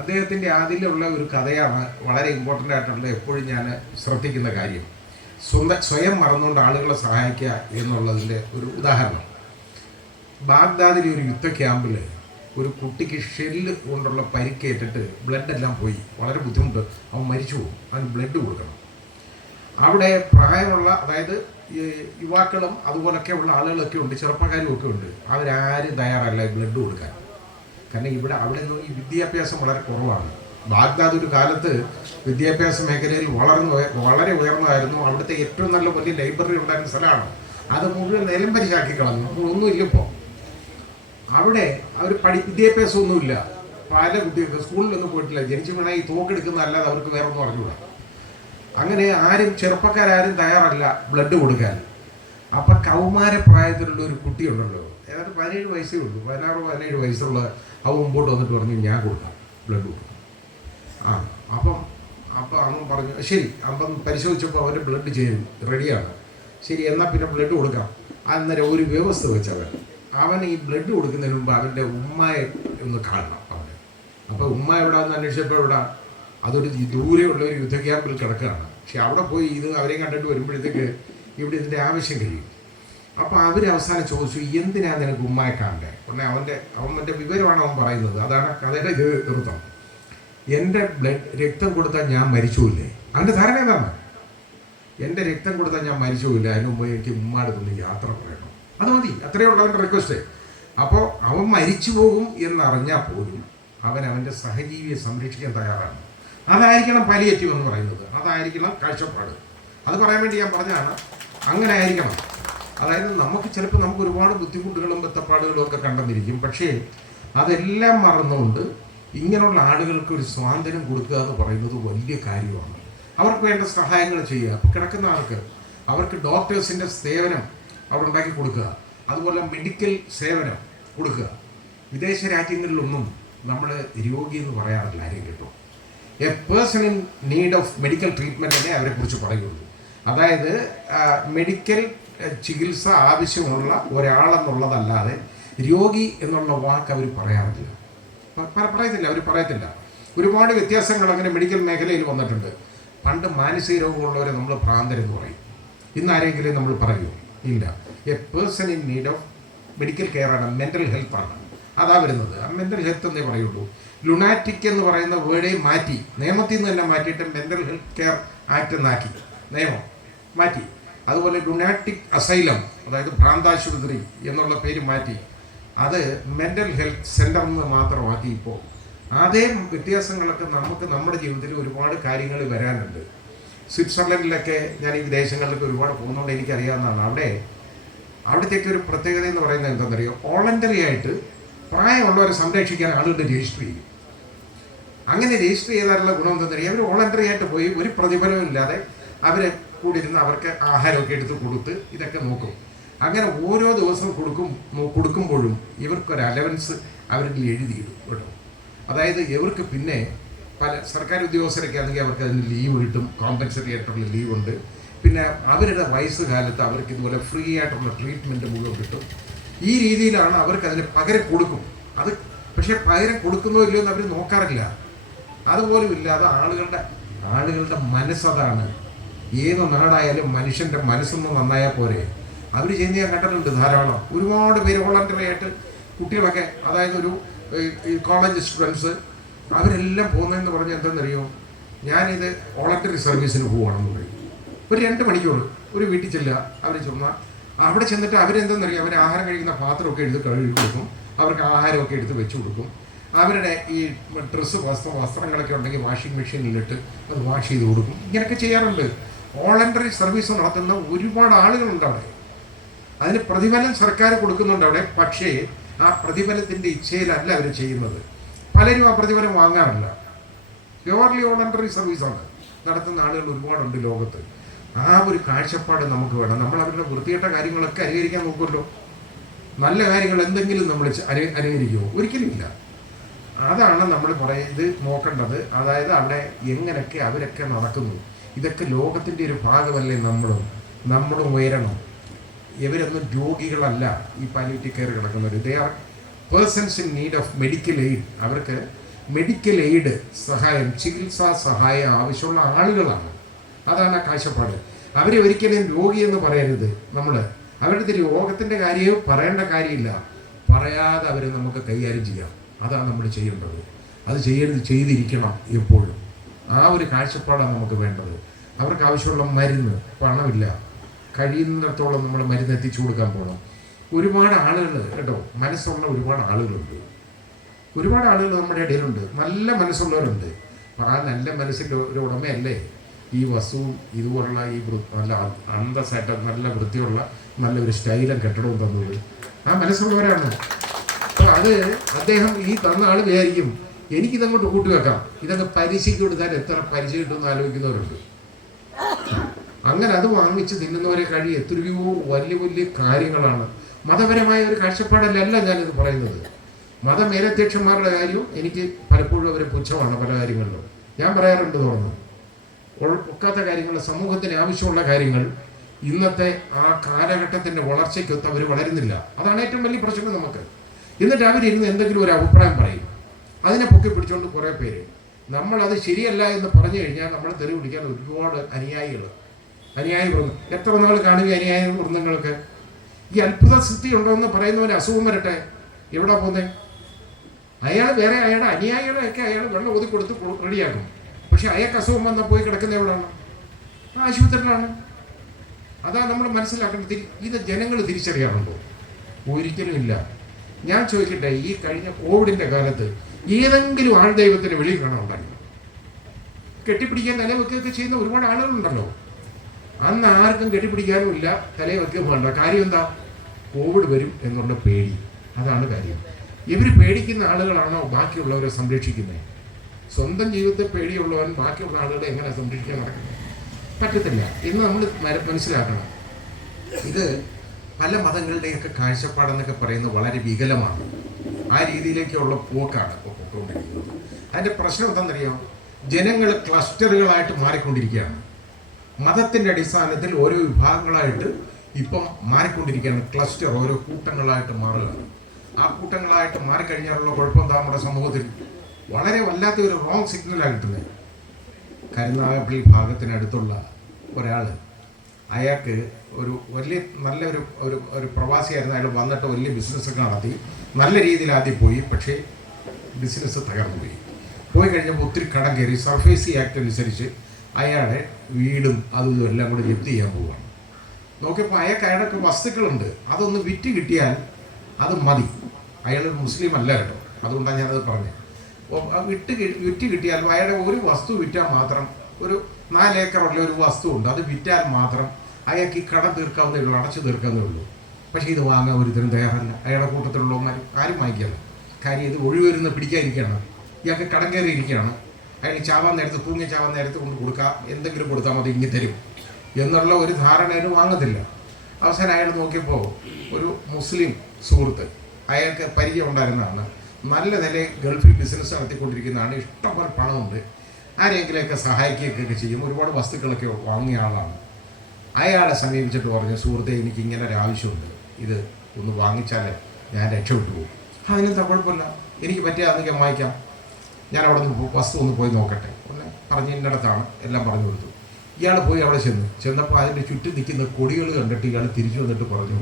അദ്ദേഹത്തിൻ്റെ അതിലുള്ള ഒരു കഥയാണ് വളരെ ഇമ്പോർട്ടൻ്റ് ആയിട്ടുള്ള, എപ്പോഴും ഞാൻ ശ്രദ്ധിക്കുന്ന കാര്യം. സ്വയം മറന്നുകൊണ്ട് ആളുകളെ സഹായിക്കുക എന്നുള്ളതിൻ്റെ ഒരു ഉദാഹരണം. ബാഗ്ദാദിലെ ഒരു യുദ്ധ ക്യാമ്പിൽ ഒരു കുട്ടിക്ക് ഷെല്ല് കൊണ്ടുള്ള പരിക്കേറ്റിട്ട് ബ്ലഡെല്ലാം പോയി, വളരെ ബുദ്ധിമുട്ട്, അവൻ മരിച്ചു പോകും. അവന് ബ്ലഡ് കൊടുക്കണം. അവിടെ പ്രായമുള്ള, അതായത് യുവാക്കളും അതുപോലൊക്കെ ഉള്ള ആളുകളൊക്കെ ഉണ്ട്, ചെറുപ്പക്കാരും ഒക്കെ ഉണ്ട്. അവരാരും തയ്യാറല്ല ബ്ലഡ് കൊടുക്കാൻ. കാരണം അവിടെ നിന്ന് ഈ വിദ്യാഭ്യാസം വളരെ കുറവാണ്. ബാഗ്ദാദ് ഒരു കാലത്ത് വിദ്യാഭ്യാസ മേഖലയിൽ വളരെ ഉയർന്നതായിരുന്നു. അവിടുത്തെ ഏറ്റവും നല്ല വലിയ ലൈബ്രറി ഉണ്ടായിരുന്ന സ്ഥലമാണ്. അത് മുഴുവൻ നിലംപരിശാക്കി കളഞ്ഞു, ഒന്നുമില്ല ഇപ്പോൾ. അവിടെ അവർ വിദ്യാഭ്യാസമൊന്നുമില്ല. പല കുട്ടികൾക്ക് സ്കൂളിലൊന്നും പോയിട്ടില്ല. ജനിച്ചു വീണ ഈ തോക്കെടുക്കുന്നതല്ലാതെ അവർക്ക് വേറെ ഒന്നും അറിഞ്ഞൂടാ. അങ്ങനെ ചെറുപ്പക്കാരും തയ്യാറല്ല ബ്ലഡ് കൊടുക്കാൻ. അപ്പം കൗമാരപ്രായത്തിലുള്ള ഒരു കുട്ടിയുണ്ടല്ലോ, ഏതാണ്ട് 17 വയസ്സേ ഉള്ളൂ, 16-17 വയസ്സുള്ള അവൻ മുമ്പോട്ട് വന്നിട്ട് പറഞ്ഞു ഞാൻ കൊടുക്കാം, ബ്ലഡ് കൊടുക്കാം. അപ്പം അവൻ പറഞ്ഞു ശരി. അപ്പം പരിശോധിച്ചപ്പോൾ അവൻ്റെ ബ്ലഡ് ചെയ്തു, റെഡിയാണ്. ശരി, എന്നാൽ പിന്നെ ബ്ലഡ് കൊടുക്കാം. അന്നേരം ഒരു വ്യവസ്ഥ അവൻ ഈ ബ്ലഡ് കൊടുക്കുന്നതിന് മുമ്പ് അവൻ്റെ ഉമ്മയെ ഒന്ന് കാണണം അവന്. അപ്പോൾ ഉമ്മ എവിടെയാണെന്ന് അന്വേഷിച്ചപ്പോൾ അതൊരു ദൂരെയുള്ള ഒരു യുദ്ധ ക്യാമ്പിൽ കിടക്കുകയാണ്. പക്ഷെ അവിടെ പോയി അവരെ കണ്ടിട്ട് വരുമ്പോഴത്തേക്ക് ഇവിടെ ഇതിൻ്റെ ആവശ്യം കഴിയും. അപ്പോൾ അവരവസാനം ചോദിച്ചു, എന്തിനാണ് നിനക്ക് ഉമ്മയെ കാണണ്ടേ? ഉടനെ അവൻ്റെ വിവരമാണ് അവൻ പറയുന്നത്. അതാണ് കഥയുടെ തീർത്ഥം. എൻ്റെ രക്തം കൊടുത്താൽ ഞാൻ മരിച്ചുമില്ലേ? അവൻ്റെ ധാരണ എന്താണ്? എൻ്റെ രക്തം കൊടുത്താൽ ഞാൻ മരിച്ചുമില്ല, അതിന് മുമ്പ് എനിക്ക് ഉമ്മയുടെ നിന്ന് യാത്ര പറയണം. അത് മതി, അത്രയേ ഉള്ളൂ അവൻ്റെ റിക്വസ്റ്റ്. അപ്പോൾ അവൻ മരിച്ചു പോകും എന്നറിഞ്ഞാൽ പോലും അവൻ്റെ സഹജീവിയെ സംരക്ഷിക്കാൻ തയ്യാറാണ്. അതായിരിക്കണം പാലിയേറ്റീവ് എന്ന് പറയുന്നത്, അതായിരിക്കണം കാഴ്ചപ്പാട്. അത് പറയാൻ വേണ്ടി ഞാൻ പറഞ്ഞതാണ്, അങ്ങനെ ആയിരിക്കണം. അതായത് നമുക്ക് ഒരുപാട് ബുദ്ധിമുട്ടുകളും ബന്ധപ്പാടുകളും ഒക്കെ കണ്ടെന്നിരിക്കും. പക്ഷേ അതെല്ലാം മറന്നുകൊണ്ട് ഇങ്ങനെയുള്ള ആളുകൾക്ക് ഒരു സ്വാതന്ത്ര്യം കൊടുക്കുക എന്ന് പറയുന്നത് വലിയ കാര്യമാണ്. അവർക്ക് വേണ്ട സഹായങ്ങൾ ചെയ്യുക. അപ്പോൾ കിടക്കുന്ന ആൾക്ക് അവർക്ക് ഡോക്ടേഴ്സിൻ്റെ സേവനം അവിടെ ഉണ്ടാക്കി കൊടുക്കുക, അതുപോലെ മെഡിക്കൽ സേവനം കൊടുക്കുക. വിദേശ രാജ്യങ്ങളിലൊന്നും നമ്മൾ രോഗി എന്ന് പറയാറില്ല ആരെയും കേട്ടോ. A person in need of medical treatment തന്നെ അവരെക്കുറിച്ച് പറയുള്ളൂ. അതായത് മെഡിക്കൽ ചികിത്സ ആവശ്യമുള്ള ഒരാളെന്നുള്ളതല്ലാതെ രോഗി എന്നുള്ള വാക്ക് അവർ പറയാറില്ല. അവർ പറയത്തില്ല. ഒരുപാട് വ്യത്യാസങ്ങൾ അങ്ങനെ മെഡിക്കൽ മേഖലയിൽ വന്നിട്ടുണ്ട്. പണ്ട് മാനസിക രോഗമുള്ളവരെ നമ്മൾ ഭ്രാന്തരെന്ന് പറയും. ഇന്ന് ആരെങ്കിലും നമ്മൾ പറയുമോ? ഇല്ല. A person in need of medical care ആണ്, മെൻ്റൽ ഹെൽത്താണ്. അതാ വരുന്നത്. ആ മെൻ്റൽ ഹെൽത്ത് എന്നേ പറയുള്ളൂ. ലുണാറ്റിക് എന്ന് പറയുന്ന വേർഡേ മാറ്റി, നിയമത്തിൽ നിന്ന് തന്നെ മാറ്റിയിട്ട് മെൻ്റൽ ഹെൽത്ത് കെയർ ആക്ട് എന്നാക്കി, നിയമം മാറ്റി. അതുപോലെ ലുണാറ്റിക് അസൈലം, അതായത് ഭ്രാന്താശുപത്രി എന്നുള്ള പേര് മാറ്റി, അത് മെൻ്റൽ ഹെൽത്ത് സെൻ്റർ എന്ന് മാത്രമാക്കി. ഇപ്പോൾ അതേ വ്യത്യാസങ്ങളൊക്കെ നമുക്ക് നമ്മുടെ ജീവിതത്തിൽ ഒരുപാട് കാര്യങ്ങൾ വരാനുണ്ട്. സ്വിറ്റ്സർലൻഡിലൊക്കെ ഞാൻ ഈ വിദേശങ്ങളിലൊക്കെ ഒരുപാട് പോകുന്നതുകൊണ്ട് എനിക്കറിയാവുന്നതാണ്. അവിടത്തേക്ക് ഒരു പ്രത്യേകത എന്ന് പറയുന്നത് എന്താണെന്നറിയോ, വോളണ്ടറി ആയിട്ട് പ്രായമുള്ളവരെ സംരക്ഷിക്കാൻ ആളുകൾ രജിസ്റ്റർ ചെയ്യും. അങ്ങനെ രജിസ്റ്റർ ചെയ്താലുള്ള ഗുണം എന്തെന്നറിയാം, അവർ വോളണ്ടറി ആയിട്ട് പോയി ഒരു പ്രതിഫലവും ഇല്ലാതെ അവരെ കൂടി ഇരുന്ന് അവർക്ക് ആഹാരമൊക്കെ എടുത്ത് കൊടുത്ത് ഇതൊക്കെ നോക്കും. അങ്ങനെ ഓരോ ദിവസവും കൊടുക്കുമ്പോഴും ഇവർക്കൊരു അലവൻസ് അവരിൽ എഴുതിയിടും കേട്ടോ. അതായത് ഇവർക്ക് പിന്നെ പല സർക്കാർ ഉദ്യോഗസ്ഥരൊക്കെ ആണെങ്കിൽ അവർക്ക് അതിന് ലീവ് കിട്ടും, കോമ്പൻസറി ആയിട്ടുള്ള ലീവുണ്ട്. പിന്നെ അവരുടെ വയസ്സുകാലത്ത് അവർക്ക് ഇതുപോലെ ഫ്രീ ആയിട്ടുള്ള ട്രീറ്റ്മെൻറ്റ് മുഴുവൻ കിട്ടും. ഈ രീതിയിലാണ് അവർക്ക് അതിന് പകരം കൊടുക്കും. അത് പക്ഷേ പകരം കൊടുക്കുന്നോ ഇല്ലയോ എന്ന് അവർ നോക്കാറില്ല. അതുപോലും ഇല്ലാതെ ആളുകളുടെ മനസ്സതാണ്. ഏത് നാടായാലും മനുഷ്യൻ്റെ മനസ്സൊന്ന് നന്നായാൽ പോരെ. അവർ ചെയ്യുന്ന ഞാൻ കണ്ടിട്ടുണ്ട് ധാരാളം. ഒരുപാട് പേര് വോളണ്ടറി ആയിട്ട് കുട്ടികളൊക്കെ, അതായത് ഒരു കോളേജ് സ്റ്റുഡൻസ് അവരെല്ലാം പോകുന്നതെന്ന് പറഞ്ഞാൽ എന്താണെന്നറിയോ, ഞാനിത് വോളണ്ടറി സർവീസിന് പോവുകയാണെന്ന് പറയും. ഒരു 2 മണിക്കൂർ ഒരു വീട്ടിൽ ചെല്ലുക, അവർ ചുമ്മാ അവിടെ ചെന്നിട്ട് അവരെന്തെന്നറിയാം, അവർ ആഹാരം കഴിക്കുന്ന പാത്രമൊക്കെ എടുത്ത് കഴുകി കൊടുക്കും, അവർക്ക് ആഹാരമൊക്കെ എടുത്ത് വെച്ച് കൊടുക്കും. അവരുടെ ഈ വസ്ത്രങ്ങളൊക്കെ ഉണ്ടെങ്കിൽ വാഷിംഗ് മെഷീനിലിട്ട് അത് വാഷ് ചെയ്ത് കൊടുക്കും. ഇങ്ങനെയൊക്കെ ചെയ്യാറുണ്ട്. വോളണ്ടറി സർവീസ് നടത്തുന്ന ഒരുപാട് ആളുകളുണ്ട് അവിടെ. അതിന് പ്രതിഫലം സർക്കാർ കൊടുക്കുന്നുണ്ട് അവിടെ. പക്ഷേ ആ പ്രതിഫലത്തിൻ്റെ ഇച്ഛയിലല്ല അവർ ചെയ്യുന്നത്. പലരും ആ പ്രതിഫലം വാങ്ങാറില്ല. പ്യുവർലി വോളണ്ടറി സർവീസാണ് നടത്തുന്ന ആളുകൾ ഒരുപാടുണ്ട് ലോകത്ത്. ആ ഒരു കാഴ്ചപ്പാട് നമുക്ക് വേണം. നമ്മൾ അവരുടെ വൃത്തികെട്ട കാര്യങ്ങളൊക്കെ അനുകരിക്കാൻ നോക്കുമല്ലോ. നല്ല കാര്യങ്ങൾ എന്തെങ്കിലും നമ്മൾ അനുകരിക്കുമോ? ഒരിക്കലുമില്ല. അതാണ് നമ്മൾ ഇത് നോക്കേണ്ടത്. അതായത് അവിടെ എങ്ങനെയൊക്കെ അവരൊക്കെ നടക്കുന്നു, ഇതൊക്കെ ലോകത്തിൻ്റെ ഒരു ഭാഗമല്ലേ. നമ്മളും ഉയരണം. ഇവരൊന്നും രോഗികളല്ല ഈ പാലിയേറ്റീവ് കെയർ കിടക്കുന്നവർ. They are persons in need of medical aid. അവർക്ക് മെഡിക്കൽ എയ്ഡ് സഹായം, ചികിത്സാ സഹായം ആവശ്യമുള്ള ആളുകളാണ്. അതാണ് ആ കാഴ്ചപ്പാട്. അവരെ ഒരിക്കലും രോഗിയെന്ന് പറയരുത്. അവരുടെ രോഗത്തിൻ്റെ കാര്യവും പറയേണ്ട കാര്യമില്ല. പറയാതെ അവരെ നമുക്ക് കൈകാര്യം ചെയ്യാം. അതാണ് നമ്മൾ ചെയ്യേണ്ടത്. അത് ചെയ്തിരിക്കണം എപ്പോഴും. ആ ഒരു കാഴ്ചപ്പാടാണ് നമുക്ക് വേണ്ടത്. അവർക്ക് ആവശ്യമുള്ള മരുന്ന്, പണമില്ല, കഴിയുന്നിടത്തോളം നമ്മൾ മരുന്ന് എത്തിച്ചു കൊടുക്കാൻ പോകണം. ഒരുപാട് ആളുകൾ കേട്ടോ, മനസ്സുള്ള ഒരുപാട് ആളുകളുണ്ട്. ഒരുപാട് ആളുകൾ നമ്മുടെ ഇടയിലുണ്ട്. നല്ല മനസ്സുള്ളവരുണ്ട്. അപ്പം ആ നല്ല മനസ്സിൻ്റെ ഒരു ഉടമയല്ലേ ഈ വസ്തുവും ഇതുപോലുള്ള ഈ നല്ല അന്തസ്സായിട്ട് നല്ല വൃത്തിയുള്ള നല്ലൊരു സ്റ്റൈലും കെട്ടിടവും തന്നത്. ആ മനസ്സുള്ളവരാണ്. അപ്പോൾ അദ്ദേഹം ഈ തന്ന ആൾ വിചാരിക്കും എനിക്കിതങ്ങോട്ട് കൂട്ടിവെക്കാം, ഇതങ്ങ് പലിശയ്ക്ക് കൊടുത്താൽ എത്ര പലിശ കിട്ടുമെന്ന് ആലോചിക്കുന്നവരുണ്ട്. അങ്ങനെ അത് വാങ്ങിച്ച് തിന്നുന്നവരെ കഴിയും എത്രയോ വലിയ വലിയ കാര്യങ്ങളാണ്. മതപരമായ ഒരു കാഴ്ചപ്പാടല്ല ഞാനിത് പറയുന്നത്. മതമേലധ്യക്ഷന്മാരുടെ കാര്യവും എനിക്ക് പലപ്പോഴും അവരെ പുച്ഛമാണ്. പല കാര്യങ്ങളിലും ഞാൻ പറയാറുണ്ട്, തുറന്നു ഒക്കാത്ത കാര്യങ്ങൾ, സമൂഹത്തിന് ആവശ്യമുള്ള കാര്യങ്ങൾ ഇന്നത്തെ ആ കാലഘട്ടത്തിൻ്റെ വളർച്ചയ്ക്കൊത്ത് അവർ വളരുന്നില്ല. അതാണ് ഏറ്റവും വലിയ പ്രശ്നം നമുക്ക്. എന്നിട്ട് അവരിരുന്ന് എന്തെങ്കിലും ഒരു അഭിപ്രായം പറയും, അതിനെ പൊക്കി പിടിച്ചുകൊണ്ട് കുറേ പേര്. നമ്മളത് ശരിയല്ല എന്ന് പറഞ്ഞു കഴിഞ്ഞാൽ നമ്മൾ തെറി പിടിക്കാൻ ഒരുപാട് അനുയായി വൃന്ദം. എത്ര നാൾ കാണുക അനുയായി വൃന്ദങ്ങൾക്ക്? ഈ അത്ഭുത സിദ്ധി ഉണ്ടോയെന്ന് പറയുന്നവന് അസുഖം വരട്ടെ, എവിടെ പോകുന്നത്? അയാൾ വേറെ അയാളുടെ അനുയായികളെയൊക്കെ അയാൾ വെള്ളം ഒതുക്കി കൊടുത്ത് റെഡിയാക്കും. പക്ഷെ അയാൾക്ക് അസുഖം വന്നാൽ പോയി കിടക്കുന്ന എവിടെയാണ്? ആശുപത്രിയിലാണ്. അതാണ് നമ്മൾ മനസ്സിലാക്കേണ്ടത്. ഇത് ജനങ്ങൾ തിരിച്ചറിയാറുണ്ടോ? ഒരിക്കലും ഇല്ല. ഞാൻ ചോദിക്കട്ടെ, ഈ കഴിഞ്ഞ കോവിഡിൻ്റെ കാലത്ത് ഏതെങ്കിലും ആൾ ദൈവത്തിന് വെളിയിൽ കാണാനുണ്ടല്ലോ? കെട്ടിപ്പിടിക്കാൻ തലവെക്കുകയൊക്കെ ചെയ്യുന്ന ഒരുപാട് ആളുകളുണ്ടല്ലോ. അന്ന് ആർക്കും കെട്ടിപ്പിടിക്കാനും ഇല്ല, തലവെക്കുകയും വേണ്ട. കാര്യം എന്താ? കോവിഡ് വരും എന്നുള്ള പേടി. അതാണ് കാര്യം. ഇവർ പേടിക്കുന്ന ആളുകളാണോ ബാക്കിയുള്ളവരെ സംരക്ഷിക്കുന്നത്? സ്വന്തം ജീവിതത്തിൽ പേടിയുള്ളവൻ ബാക്കിയുള്ള ആളുകളെ എങ്ങനെ സംരക്ഷിക്കാൻ നടക്കുന്നത്? പറ്റത്തില്ല എന്ന് നമ്മൾ മനസ്സിലാക്കണം. ഇത് പല മതങ്ങളുടെയൊക്കെ കാഴ്ചപ്പാടെന്നൊക്കെ പറയുന്നത് വളരെ വികലമാണ്. ആ രീതിയിലേക്കുള്ള പോക്കാണ് ഇപ്പോൾ പൊട്ടുകൊണ്ടിരിക്കുന്നത്. അതിൻ്റെ പ്രശ്നം എന്താണെന്നറിയാം? ജനങ്ങൾ ക്ലസ്റ്ററുകളായിട്ട് മാറിക്കൊണ്ടിരിക്കുകയാണ്. മതത്തിൻ്റെ അടിസ്ഥാനത്തിൽ ഓരോ വിഭാഗങ്ങളായിട്ട് ഇപ്പം മാറിക്കൊണ്ടിരിക്കുകയാണ്. ക്ലസ്റ്റർ ഓരോ കൂട്ടങ്ങളായിട്ട് മാറുകയാണ്. ആ കൂട്ടങ്ങളായിട്ട് മാറിക്കഴിഞ്ഞാലുള്ള കുഴപ്പം എന്താ? നമ്മുടെ സമൂഹത്തിൽ വളരെ വല്ലാത്ത ഒരു റോങ് സിഗ്നലാണ് കിട്ടുന്നത്. കരുനാഗപ്പള്ളി ഭാഗത്തിനടുത്തുള്ള ഒരാൾ, അയാൾക്ക് നല്ലൊരു പ്രവാസിയായിരുന്നു. അയാൾ വന്നിട്ട് വലിയ ബിസിനസ്സൊക്കെ നടത്തി, നല്ല രീതിയിൽ ആദ്യം പോയി. പക്ഷേ ബിസിനസ് തകർന്നു പോയി കഴിഞ്ഞപ്പോൾ ഒത്തിരി കടം കയറി. സർഫേസി ആക്ട് അനുസരിച്ച് അയാളുടെ വീടും അതും എല്ലാം കൂടി ജപ്തി ചെയ്യാൻ പോവുകയാണ്. നോക്കിയപ്പോൾ അയാൾക്ക് വസ്തുക്കളുണ്ട്, അതൊന്ന് വിറ്റ് കിട്ടിയാൽ അത് മതി. അയാൾ മുസ്ലിം അല്ല കേട്ടോ, അതുകൊണ്ടാണ് ഞാനത് പറഞ്ഞത്. വിറ്റ് കിട്ടിയാൽ അയാളുടെ ഒരു വസ്തു വിറ്റാൽ മാത്രം ഒരു 4 ഏക്കറുള്ള ഒരു വസ്തുവുണ്ട്, അത് വിറ്റാൽ മാത്രം അയാൾക്ക് ഈ കടം തീർക്കാവുന്നേ ഉള്ളൂ, അടച്ചു തീർക്കാവുന്നേ ഉള്ളൂ. പക്ഷേ ഇത് വാങ്ങാൻ ഒരുത്തരും തയ്യാറല്ല. അയാളുടെ കൂട്ടത്തിലുള്ളവന്മാർ ആരും വാങ്ങിക്കല്ല. കാര്യം ഇത് ഒഴിവരുന്ന് പിടിക്കാതിരിക്കുകയാണ്. ഇയാൾക്ക് കടം കയറിയിരിക്കുകയാണ്. അയാൾ ചാവാൻ നേരത്ത്, തൂങ്ങി ചാവാൻ നേരത്ത് കൊണ്ട് കൊടുക്കാം, എന്തെങ്കിലും കൊടുത്താൽ മതി, ഇങ്ങി തരും എന്നുള്ള ഒരു ധാരണ വാങ്ങത്തില്ല. അവസാനം അയാൾ നോക്കിയപ്പോൾ ഒരു മുസ്ലിം സുഹൃത്ത്, അയാൾക്ക് പരിചയം ഉണ്ടായിരുന്നതാണ്, നല്ല നിലയിൽ ഗൾഫിൽ ബിസിനസ് നടത്തിക്കൊണ്ടിരിക്കുന്നതാണ്, ഇഷ്ടംപോലെ പണമുണ്ട്, ആരെങ്കിലുമൊക്കെ സഹായിക്കുകയൊക്കെ ചെയ്യും, ഒരുപാട് വസ്തുക്കളൊക്കെ വാങ്ങിയ ആളാണ്. അയാളെ സമീപിച്ചിട്ട് പറഞ്ഞു, സുഹൃത്തെ എനിക്ക് ഇങ്ങനെ ഒരു ആവശ്യമുണ്ട്, ഇത് ഒന്ന് വാങ്ങിച്ചാൽ ഞാൻ രക്ഷപ്പെട്ടു പോകും. അതിനെന്താ കുഴപ്പമില്ല, എനിക്ക് പറ്റിയാണെങ്കിൽ വാങ്ങിക്കാം, ഞാൻ അവിടെ നിന്ന് വസ്തു ഒന്ന് പോയി നോക്കട്ടെ ഒന്ന് പറഞ്ഞ് ഇന്നിടത്താണ് എല്ലാം പറഞ്ഞു കൊടുത്തു. ഇയാൾ പോയി അവിടെ ചെന്നപ്പോൾ അതിൻ്റെ ചുറ്റും നിൽക്കുന്ന കൊടികൾ കണ്ടിട്ട് ഇയാൾ തിരിച്ചു വന്നിട്ട് പറഞ്ഞു,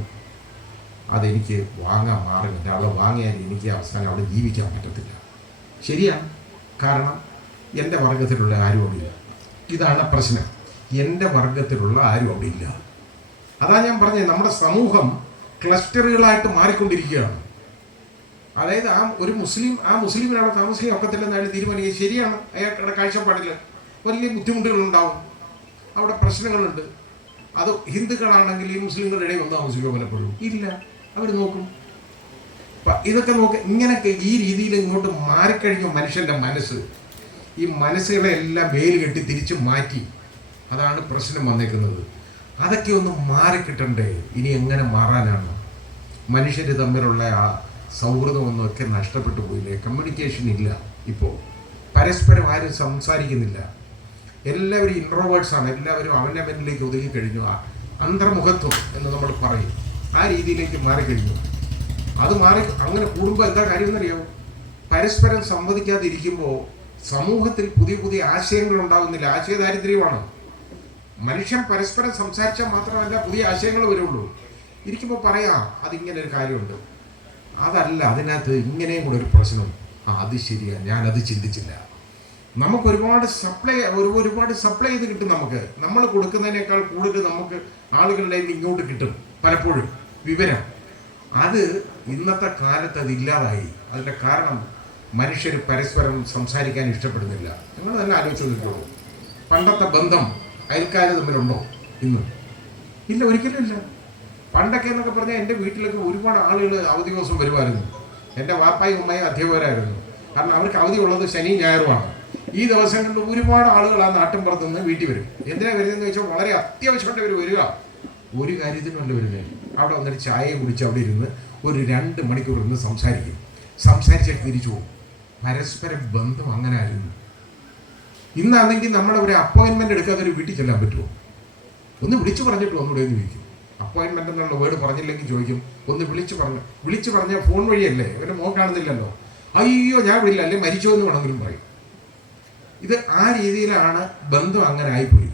അതെനിക്ക് വാങ്ങാൻ മാറില്ല, അവിടെ വാങ്ങിയാൽ എനിക്ക് അവസാനം അവിടെ ജീവിക്കാൻ പറ്റത്തില്ല. ശരിയാണ്, കാരണം എൻ്റെ വർഗത്തിലുള്ള ആരും അവിടെ ഇല്ല. ഇതാണ് പ്രശ്നം, എൻ്റെ വർഗത്തിലുള്ള ആരും അവിടെ ഇല്ല. അതാ ഞാൻ പറഞ്ഞത്, നമ്മുടെ സമൂഹം ക്ലസ്റ്ററുകളായിട്ട് മാറിക്കൊണ്ടിരിക്കുകയാണ്. അതായത് ഒരു മുസ്ലിം ആ മുസ്ലിമിന് അവിടെ താമസിക്കാൻ ഒക്കത്തില്ലെന്ന് അയാൾ തീരുമാനിക്കുക. ശരിയാണ്, അയാളുടെ കാഴ്ചപ്പാടിൽ വലിയ ബുദ്ധിമുട്ടുകളുണ്ടാവും, അവിടെ പ്രശ്നങ്ങളുണ്ട്. അത് ഹിന്ദുക്കളാണെങ്കിൽ ഈ മുസ്ലിങ്ങളുടെ ഇടയിൽ ഒന്നും താമസിക്കുമോ? പലപ്പോഴും ഇല്ല, അവർ നോക്കും. ഇതൊക്കെ ഇങ്ങനെയൊക്കെ ഈ രീതിയിൽ ഇങ്ങോട്ട് മാറിക്കഴിഞ്ഞു മനുഷ്യൻ്റെ മനസ്സ്. ഈ മനസ്സുകളെല്ലാം വേല് കെട്ടി തിരിച്ചു മാറ്റി, അതാണ് പ്രശ്നം വന്നേക്കുന്നത്. അതൊക്കെ ഒന്ന് മാറിക്കിട്ടണ്ടേ? ഇനി എങ്ങനെ മാറാനാണ്? മനുഷ്യർ തമ്മിലുള്ള ആ സൗഹൃദമൊന്നൊക്കെ നഷ്ടപ്പെട്ടു പോയില്ലേ? കമ്മ്യൂണിക്കേഷൻ ഇല്ല, ഇപ്പോൾ പരസ്പരം ആരും സംസാരിക്കുന്നില്ല, എല്ലാവരും ഇൻട്രോവേർട്സാണ്, എല്ലാവരും അവനവനിലേക്ക് ഒതുങ്ങിക്കഴിഞ്ഞു. അന്തർമുഖത്വം എന്ന് നമ്മൾ പറയും, ആ രീതിയിലേക്ക് മാറിക്കഴിഞ്ഞു. അത് അങ്ങനെ കൂടുമ്പോൾ എന്താ കാര്യം എന്നറിയാമോ? പരസ്പരം സംവദിക്കാതിരിക്കുമ്പോൾ സമൂഹത്തിൽ പുതിയ പുതിയ ആശയങ്ങൾ ഉണ്ടാകുന്നില്ല. ആശയദാരിദ്ര്യമാണ്. മനുഷ്യൻ പരസ്പരം സംസാരിച്ചാൽ മാത്രമല്ല പുതിയ ആശയങ്ങൾ വരുള്ളൂ. ഇരിക്കുമ്പോൾ പറയാം അതിങ്ങനെ ഒരു കാര്യമുണ്ട്, അതല്ല അതിനകത്ത് ഇങ്ങനെയും കൂടെ ഒരു പ്രശ്നം, അത് ശരിയാണ്, ഞാനത് ചിന്തിച്ചില്ല. നമുക്ക് ഒരുപാട് സപ്ലൈ ചെയ്ത് കിട്ടും. നമ്മൾ കൊടുക്കുന്നതിനേക്കാൾ കൂടുതൽ നമുക്ക് ആളുകളുടെ ഇങ്ങോട്ട് കിട്ടും പലപ്പോഴും വിവരം. അത് ഇന്നത്തെ കാലത്ത് അതില്ലാതായി. അതിൻ്റെ കാരണം മനുഷ്യർ പരസ്പരം സംസാരിക്കാൻ ഇഷ്ടപ്പെടുന്നില്ല. നിങ്ങൾ തന്നെ ആലോചിച്ച് നോക്കിക്കോളൂ, പണ്ടത്തെ ബന്ധം അയൽക്കാർ തമ്മിലുണ്ടോ? ഇന്നും ഇല്ല, ഒരിക്കലും ഇല്ല. പണ്ടൊക്കെ എന്നൊക്കെ പറഞ്ഞാൽ എൻ്റെ വീട്ടിലൊക്കെ ഒരുപാട് ആളുകൾ അവധി ദിവസം വരുമായിരുന്നു. എൻ്റെ വാപ്പായും ഉമ്മയും അധ്യാപകരായിരുന്നു. കാരണം അവർക്ക് അവധി ഉള്ളത് ശനിയും ഞായറുമാണ്. ഈ ദിവസങ്ങളിൽ ഒരുപാട് ആളുകൾ ആ നാട്ടിൻപുറത്ത് നിന്ന് വീട്ടിൽ വരും. എന്തിനാണ് വരുന്നതെന്ന് വെച്ചാൽ വളരെ അത്യാവശ്യമായിട്ട് അവർ വരിക, ഒരു കാര്യത്തിനല്ല വരുന്നത്. അവിടെ വന്നിട്ട് ചായയും കുടിച്ച് അവിടെ ഇരുന്ന് ഒരു 2 മണിക്കൂർ ഇരുന്ന് സംസാരിച്ചിട്ട് തിരിച്ചു പോകും. പരസ്പര ബന്ധം അങ്ങനെ ആയിരുന്നു. ഇന്നാണെങ്കിൽ നമ്മളെ ഒരു അപ്പോയിൻമെൻ്റ് എടുക്കാതെ ഒരു വീട്ടിൽ ചെല്ലാൻ പറ്റുമോ? ഒന്ന് വിളിച്ചു പറഞ്ഞിട്ട് ഒന്നുകൂടെ എന്ന് ചോദിക്കും. അപ്പോയിൻമെൻ്റ് എന്നുള്ള വേർഡ് പറഞ്ഞില്ലെങ്കിൽ ചോദിക്കും, ഒന്ന് വിളിച്ചു പറഞ്ഞാൽ ഫോൺ വഴിയല്ലേ, ഇവരുടെ മോൻ കാണുന്നില്ലല്ലോ, അയ്യോ ഞാൻ വിളില്ല, അല്ലെ മരിച്ചോ എന്ന് വേണമെങ്കിലും പറയും. ഇത് ആ രീതിയിലാണ് ബന്ധം അങ്ങനെ ആയിപ്പോയി.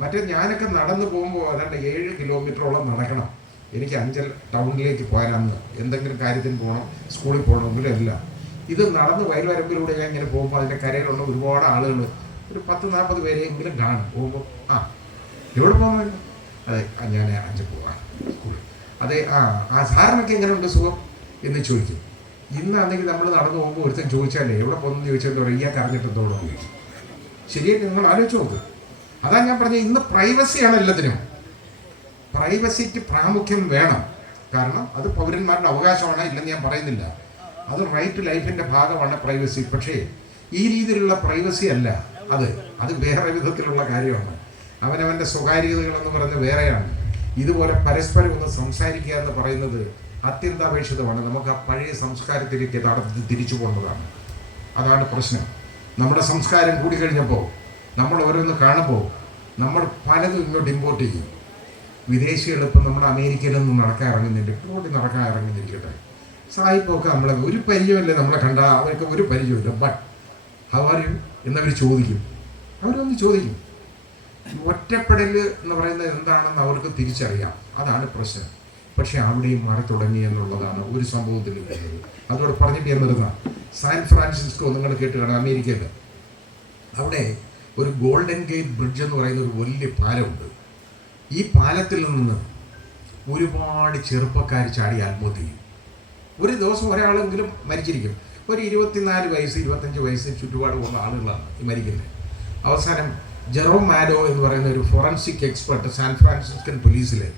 മറ്റേ ഞാനൊക്കെ നടന്നു പോകുമ്പോൾ ഏതാണ്ട് 7 കിലോമീറ്ററോളം നടക്കണം എനിക്ക് അഞ്ചൽ ടൗണിലേക്ക് പോകാനാന്ന്, എന്തെങ്കിലും കാര്യത്തിന് പോകണം, സ്കൂളിൽ പോകണമെങ്കിലും എല്ലാം. ഇത് നടന്ന് വയൽവരമ്പിലൂടെ ഞാൻ ഇങ്ങനെ പോകുമ്പോൾ അതിൻ്റെ കരയിലുള്ള ഒരുപാട് ആളുകൾ, ഒരു 10-40 പേരെയെങ്കിലും കാണും. പോകുമ്പോൾ എവിടെ പോകുന്നത്? അതെ ഞാൻ അഞ്ചൽ പോവാം സ്കൂളിൽ. അതെ സാറിനൊക്കെ എങ്ങനെയുണ്ട്, സുഖം എന്ന് ചോദിക്കും. ഇന്നാണെങ്കിൽ നമ്മൾ നടന്നു പോകുമ്പോൾ ഒരുത്തൻ ചോദിച്ചാലേ എവിടെ പോകുന്നു ചോദിച്ചാൽ എന്താ പറയുക, ഇയാൾക്ക് അറിഞ്ഞിട്ടെന്തോളം ചോദിക്കും. ശരിയായിട്ട് നിങ്ങൾ ആലോചിച്ച് നോക്ക്. അതാ ഞാൻ പറഞ്ഞത്, ഇന്ന് പ്രൈവസിയാണ് എല്ലാത്തിനും. പ്രൈവസിക്ക് പ്രാമുഖ്യം വേണം, കാരണം അത് പൗരന്മാരുടെ അവകാശമാണ്, ഇല്ലെന്ന് ഞാൻ പറയുന്നില്ല. അത് റൈറ്റ് ടു ലൈഫിൻ്റെ ഭാഗമാണ് പ്രൈവസി. പക്ഷേ ഈ രീതിയിലുള്ള പ്രൈവസി അല്ല, അത് വേറെ വിധത്തിലുള്ള കാര്യമാണ്. അവനവൻ്റെ സ്വകാര്യതകളെന്ന് പറയുന്നത് വേറെയാണ്. ഇതുപോലെ പരസ്പരം ഒന്ന് സംസാരിക്കുക എന്ന് പറയുന്നത് അത്യന്താപേക്ഷിതമാണ്. നമുക്ക് ആ പഴയ സംസ്കാരത്തിലേക്ക് തിരിച്ചു പോകുന്നതാണ്. അതാണ് പ്രശ്നം. നമ്മുടെ സംസ്കാരം കൂടിക്കഴിഞ്ഞപ്പോൾ നമ്മൾ ഓരോന്ന് കാണുമ്പോൾ നമ്മൾ പലതും ഇങ്ങോട്ട് ഇമ്പോർട്ട് ചെയ്യും. വിദേശികൾ ഇപ്പം നമ്മൾ അമേരിക്കയിലൊന്നും നടക്കാൻ ഇറങ്ങുന്നില്ല, ഇങ്ങോട്ട് നടക്കാൻ ഇറങ്ങുന്നിരിക്കട്ടെ. സായിപ്പൊക്കെ നമ്മളെ ഒരു പരിചയമല്ലേ, നമ്മളെ കണ്ടാൽ അവർക്ക് ഒരു പരിചയമില്ല. ബട്ട് ഹൗ ആർ യു എന്നവർ ചോദിക്കും. അവരൊന്ന് ചോദിക്കും. ഒറ്റപ്പെടൽ എന്ന് പറയുന്നത് എന്താണെന്ന് അവർക്ക് തിരിച്ചറിയാം. അതാണ് പ്രശ്നം. പക്ഷെ അവിടെയും മാറി തുടങ്ങി എന്നുള്ളതാണ് ഒരു സംഭവത്തിൽ വരുന്നത്. അതോടെ പറഞ്ഞിട്ട് ഞാൻ നിർന്ന സാൻ ഫ്രാൻസിസ്കോ നിങ്ങൾ കേട്ട് കാണാം, അമേരിക്കയിൽ. അവിടെ ഒരു ഗോൾഡൻ ഗേറ്റ് ബ്രിഡ്ജ് എന്ന് പറയുന്ന ഒരു വലിയ പാലമുണ്ട്. ഈ പാലത്തിൽ നിന്ന് ഒരുപാട് ചെറുപ്പക്കാർ ചാടി ആത്മഹത്യ ചെയ്യും. ഒരു ദിവസം ഒരാളെങ്കിലും മരിച്ചിരിക്കും. ഒരു 24 വയസ്സ് 25 വയസ്സ് ചുറ്റുപാട് പോകുന്ന ആളുകളാണ് ഈ മരിക്കുന്നത്. അവസാനം ജെറോം മാഡോ എന്ന് പറയുന്ന ഒരു ഫോറൻസിക് എക്സ്പെർട്ട് സാൻ ഫ്രാൻസിസ്കൻ പോലീസിലെ,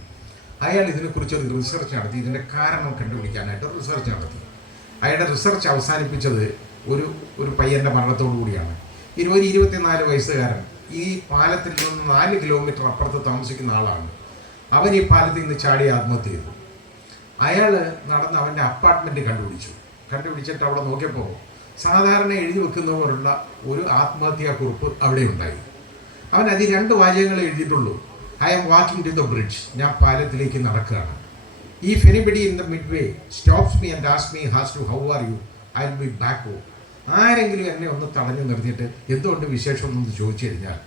അയാൾ ഇതിനെക്കുറിച്ച് ഒരു റിസർച്ച് നടത്തി, ഇതിൻ്റെ കാരണം കണ്ടുപിടിക്കാനായിട്ട് റിസർച്ച് നടത്തി. അയാളുടെ റിസർച്ച് അവസാനിപ്പിച്ചത് ഒരു പയ്യൻ്റെ മരണത്തോടു കൂടിയാണ്. 24 വയസ്സുകാരൻ, ഈ പാലത്തിൽ നിന്ന് 4 കിലോമീറ്റർ അപ്പുറത്ത് താമസിക്കുന്ന ആളാണ്. അവൻ ഈ പാലത്തിൽ നിന്ന് ചാടി ആത്മഹത്യ ചെയ്തു. അയാൾ നടന്ന് അവൻ്റെ അപ്പാർട്ട്മെൻറ്റ് കണ്ടുപിടിച്ചിട്ട് അവിടെ നോക്കിയപ്പോൾ സാധാരണ എഴുതി വെക്കുന്ന പോലുള്ള ഒരു ആത്മഹത്യാക്കുറിപ്പ് അവിടെ ഉണ്ടായി. അവൻ അതിൽ 2 വാചകങ്ങൾ എഴുതിയിട്ടുള്ളൂ. I am walking to the bridge, ഞാൻ പാലത്തിലേക്ക് നടക്കുകയാണ്. If anybody in the mid way stops me and asks me how are you, I will be back home. ആരെങ്കിലും എന്നെ ഒന്ന് തടഞ്ഞു നിർത്തിയിട്ട് എന്തുകൊണ്ട് വിശേഷം എന്നൊന്ന് ചോദിച്ചു കഴിഞ്ഞാൽ,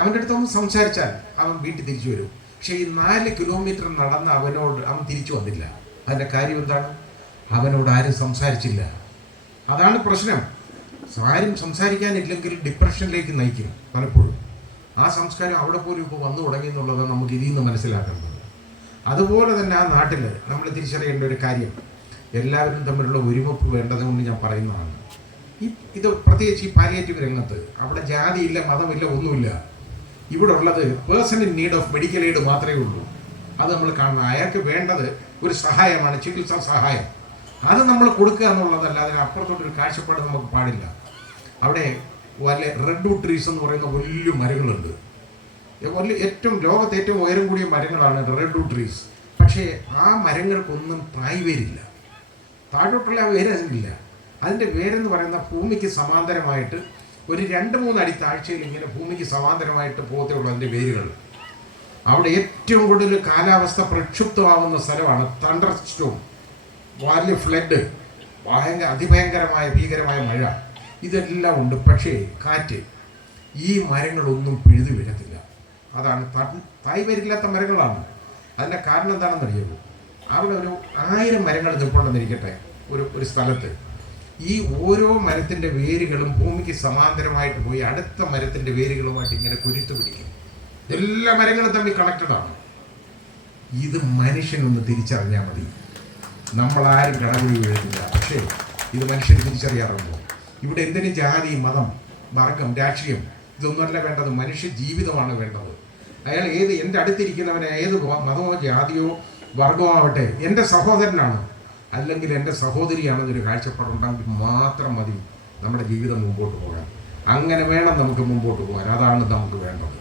അവൻ്റെ അടുത്ത് ഒന്ന് സംസാരിച്ചാൽ അവൻ വീട്ടിൽ തിരിച്ചു വരും. പക്ഷേ ഈ 4 കിലോമീറ്റർ നടന്ന് അവൻ തിരിച്ചു വന്നില്ല. അതിൻ്റെ കാര്യം എന്താണ്? അവനോട് ആരും സംസാരിച്ചില്ല. അതാണ് പ്രശ്നം. ആരും സംസാരിക്കാനില്ലെങ്കിൽ ഡിപ്രഷനിലേക്ക് നയിക്കും പലപ്പോഴും. ആ സംസ്കാരം അവിടെ പോലും ഇപ്പോൾ വന്നു തുടങ്ങി എന്നുള്ളതാണ് നമുക്ക് ഇതിൽ നിന്ന് മനസ്സിലാക്കേണ്ടത്. അതുപോലെ തന്നെ ആ നാട്ടിൽ നമ്മൾ തിരിച്ചറിയേണ്ട ഒരു കാര്യം, എല്ലാവരും തമ്മിലുള്ള ഒരുമിപ്പ് വേണ്ടതുകൊണ്ട് ഞാൻ പറയുന്നതാണ്. ഇത് പ്രത്യേകിച്ച് ഈ പാലിയേറ്റീവ് രംഗത്ത് അവിടെ ജാതിയില്ല, മതമില്ല, ഒന്നുമില്ല. ഇവിടെ ഉള്ളത് person in need of medical aid മാത്രമേ ഉള്ളൂ. അത് നമ്മൾ കാണുന്നത്. അയാൾക്ക് വേണ്ടത് ഒരു സഹായമാണ്, ചികിത്സാ സഹായം. അത് നമ്മൾ കൊടുക്കുക എന്നുള്ളതല്ല. അതിനപ്പുറത്തോട്ടൊരു കാഴ്ചപ്പാട് നമുക്ക് പാടില്ല. അവിടെ വലിയ റെഡ്വുഡ് ട്രീസ് എന്ന് പറയുന്ന വലിയ മരങ്ങളുണ്ട്. ലോകത്ത് ഏറ്റവും ഉയരം കൂടിയ മരങ്ങളാണ് റെഡ്വുഡ് ട്രീസ്. പക്ഷേ ആ മരങ്ങൾക്കൊന്നും തായ്വേരില്ല, താഴോട്ടുള്ള ആ വേര് അതിനില്ല. അതിൻ്റെ വേരെന്ന് പറയുന്ന ഭൂമിക്ക് സമാന്തരമായിട്ട് ഒരു 2-3 അടി താഴ്ചയിൽ ഇങ്ങനെ ഭൂമിക്ക് സമാന്തരമായിട്ട് പോകത്തേ ഉള്ളൂ അതിൻ്റെ വേരുകൾ. അവിടെ ഏറ്റവും കൂടുതൽ കാലാവസ്ഥ പ്രക്ഷുബ്ധമാവുന്ന സ്ഥലമാണ്. തണ്ടർ സ്റ്റോം, വലിയ ഫ്ലഡ്, അതിഭയങ്കരമായ ഭീകരമായ മഴ, ഇതെല്ലാം ഉണ്ട്. പക്ഷേ കാറ്റ്, ഈ മരങ്ങളൊന്നും പിഴുതു വീഴത്തില്ല. അതാണ് തായ്വേരില്ലാത്ത മരങ്ങളാണ്. അതിൻ്റെ കാരണം എന്താണെന്ന് അറിയുമോ? അവിടെ ഒരു 1000 മരങ്ങൾ നിൽപ്പുണ്ടെന്നിരിക്കട്ടെ ഒരു സ്ഥലത്ത്. ഈ ഓരോ മരത്തിൻ്റെ വേരുകളും ഭൂമിക്ക് സമാന്തരമായിട്ട് പോയി അടുത്ത മരത്തിൻ്റെ വേരുകളുമായിട്ട് ഇങ്ങനെ കുരുത്ത് പിടിക്കും. എല്ലാ മരങ്ങളും തമ്മിൽ കണക്റ്റഡാണ്. ഇത് മനുഷ്യനൊന്ന് തിരിച്ചറിഞ്ഞാൽ മതി. നമ്മളാരും കടകുഴി വീഴുന്നില്ല. പക്ഷേ ഇത് മനുഷ്യൻ തിരിച്ചറിയാറുണ്ടോ? ഇവിടെ എന്തിനും ജാതി, മതം, വർഗം, രാഷ്ട്രീയം ഇതൊന്നുമല്ല വേണ്ടത്. മനുഷ്യ ജീവിതമാണ് വേണ്ടത്. അയാൾ എൻ്റെ അടുത്തിരിക്കുന്നവനെ ഏത് മതമോ ജാതിയോ വർഗമോ ആവട്ടെ, എൻ്റെ സഹോദരനാണ് അല്ലെങ്കിൽ എൻ്റെ സഹോദരിയാണെന്നൊരു കാഴ്ചപ്പാടുണ്ടെങ്കിൽ മാത്രം മതി നമ്മുടെ ജീവിതം മുമ്പോട്ട് പോകാൻ. അങ്ങനെ വേണം നമുക്ക് മുമ്പോട്ട് പോകാൻ. അതാണ് നമുക്ക് വേണ്ടത്.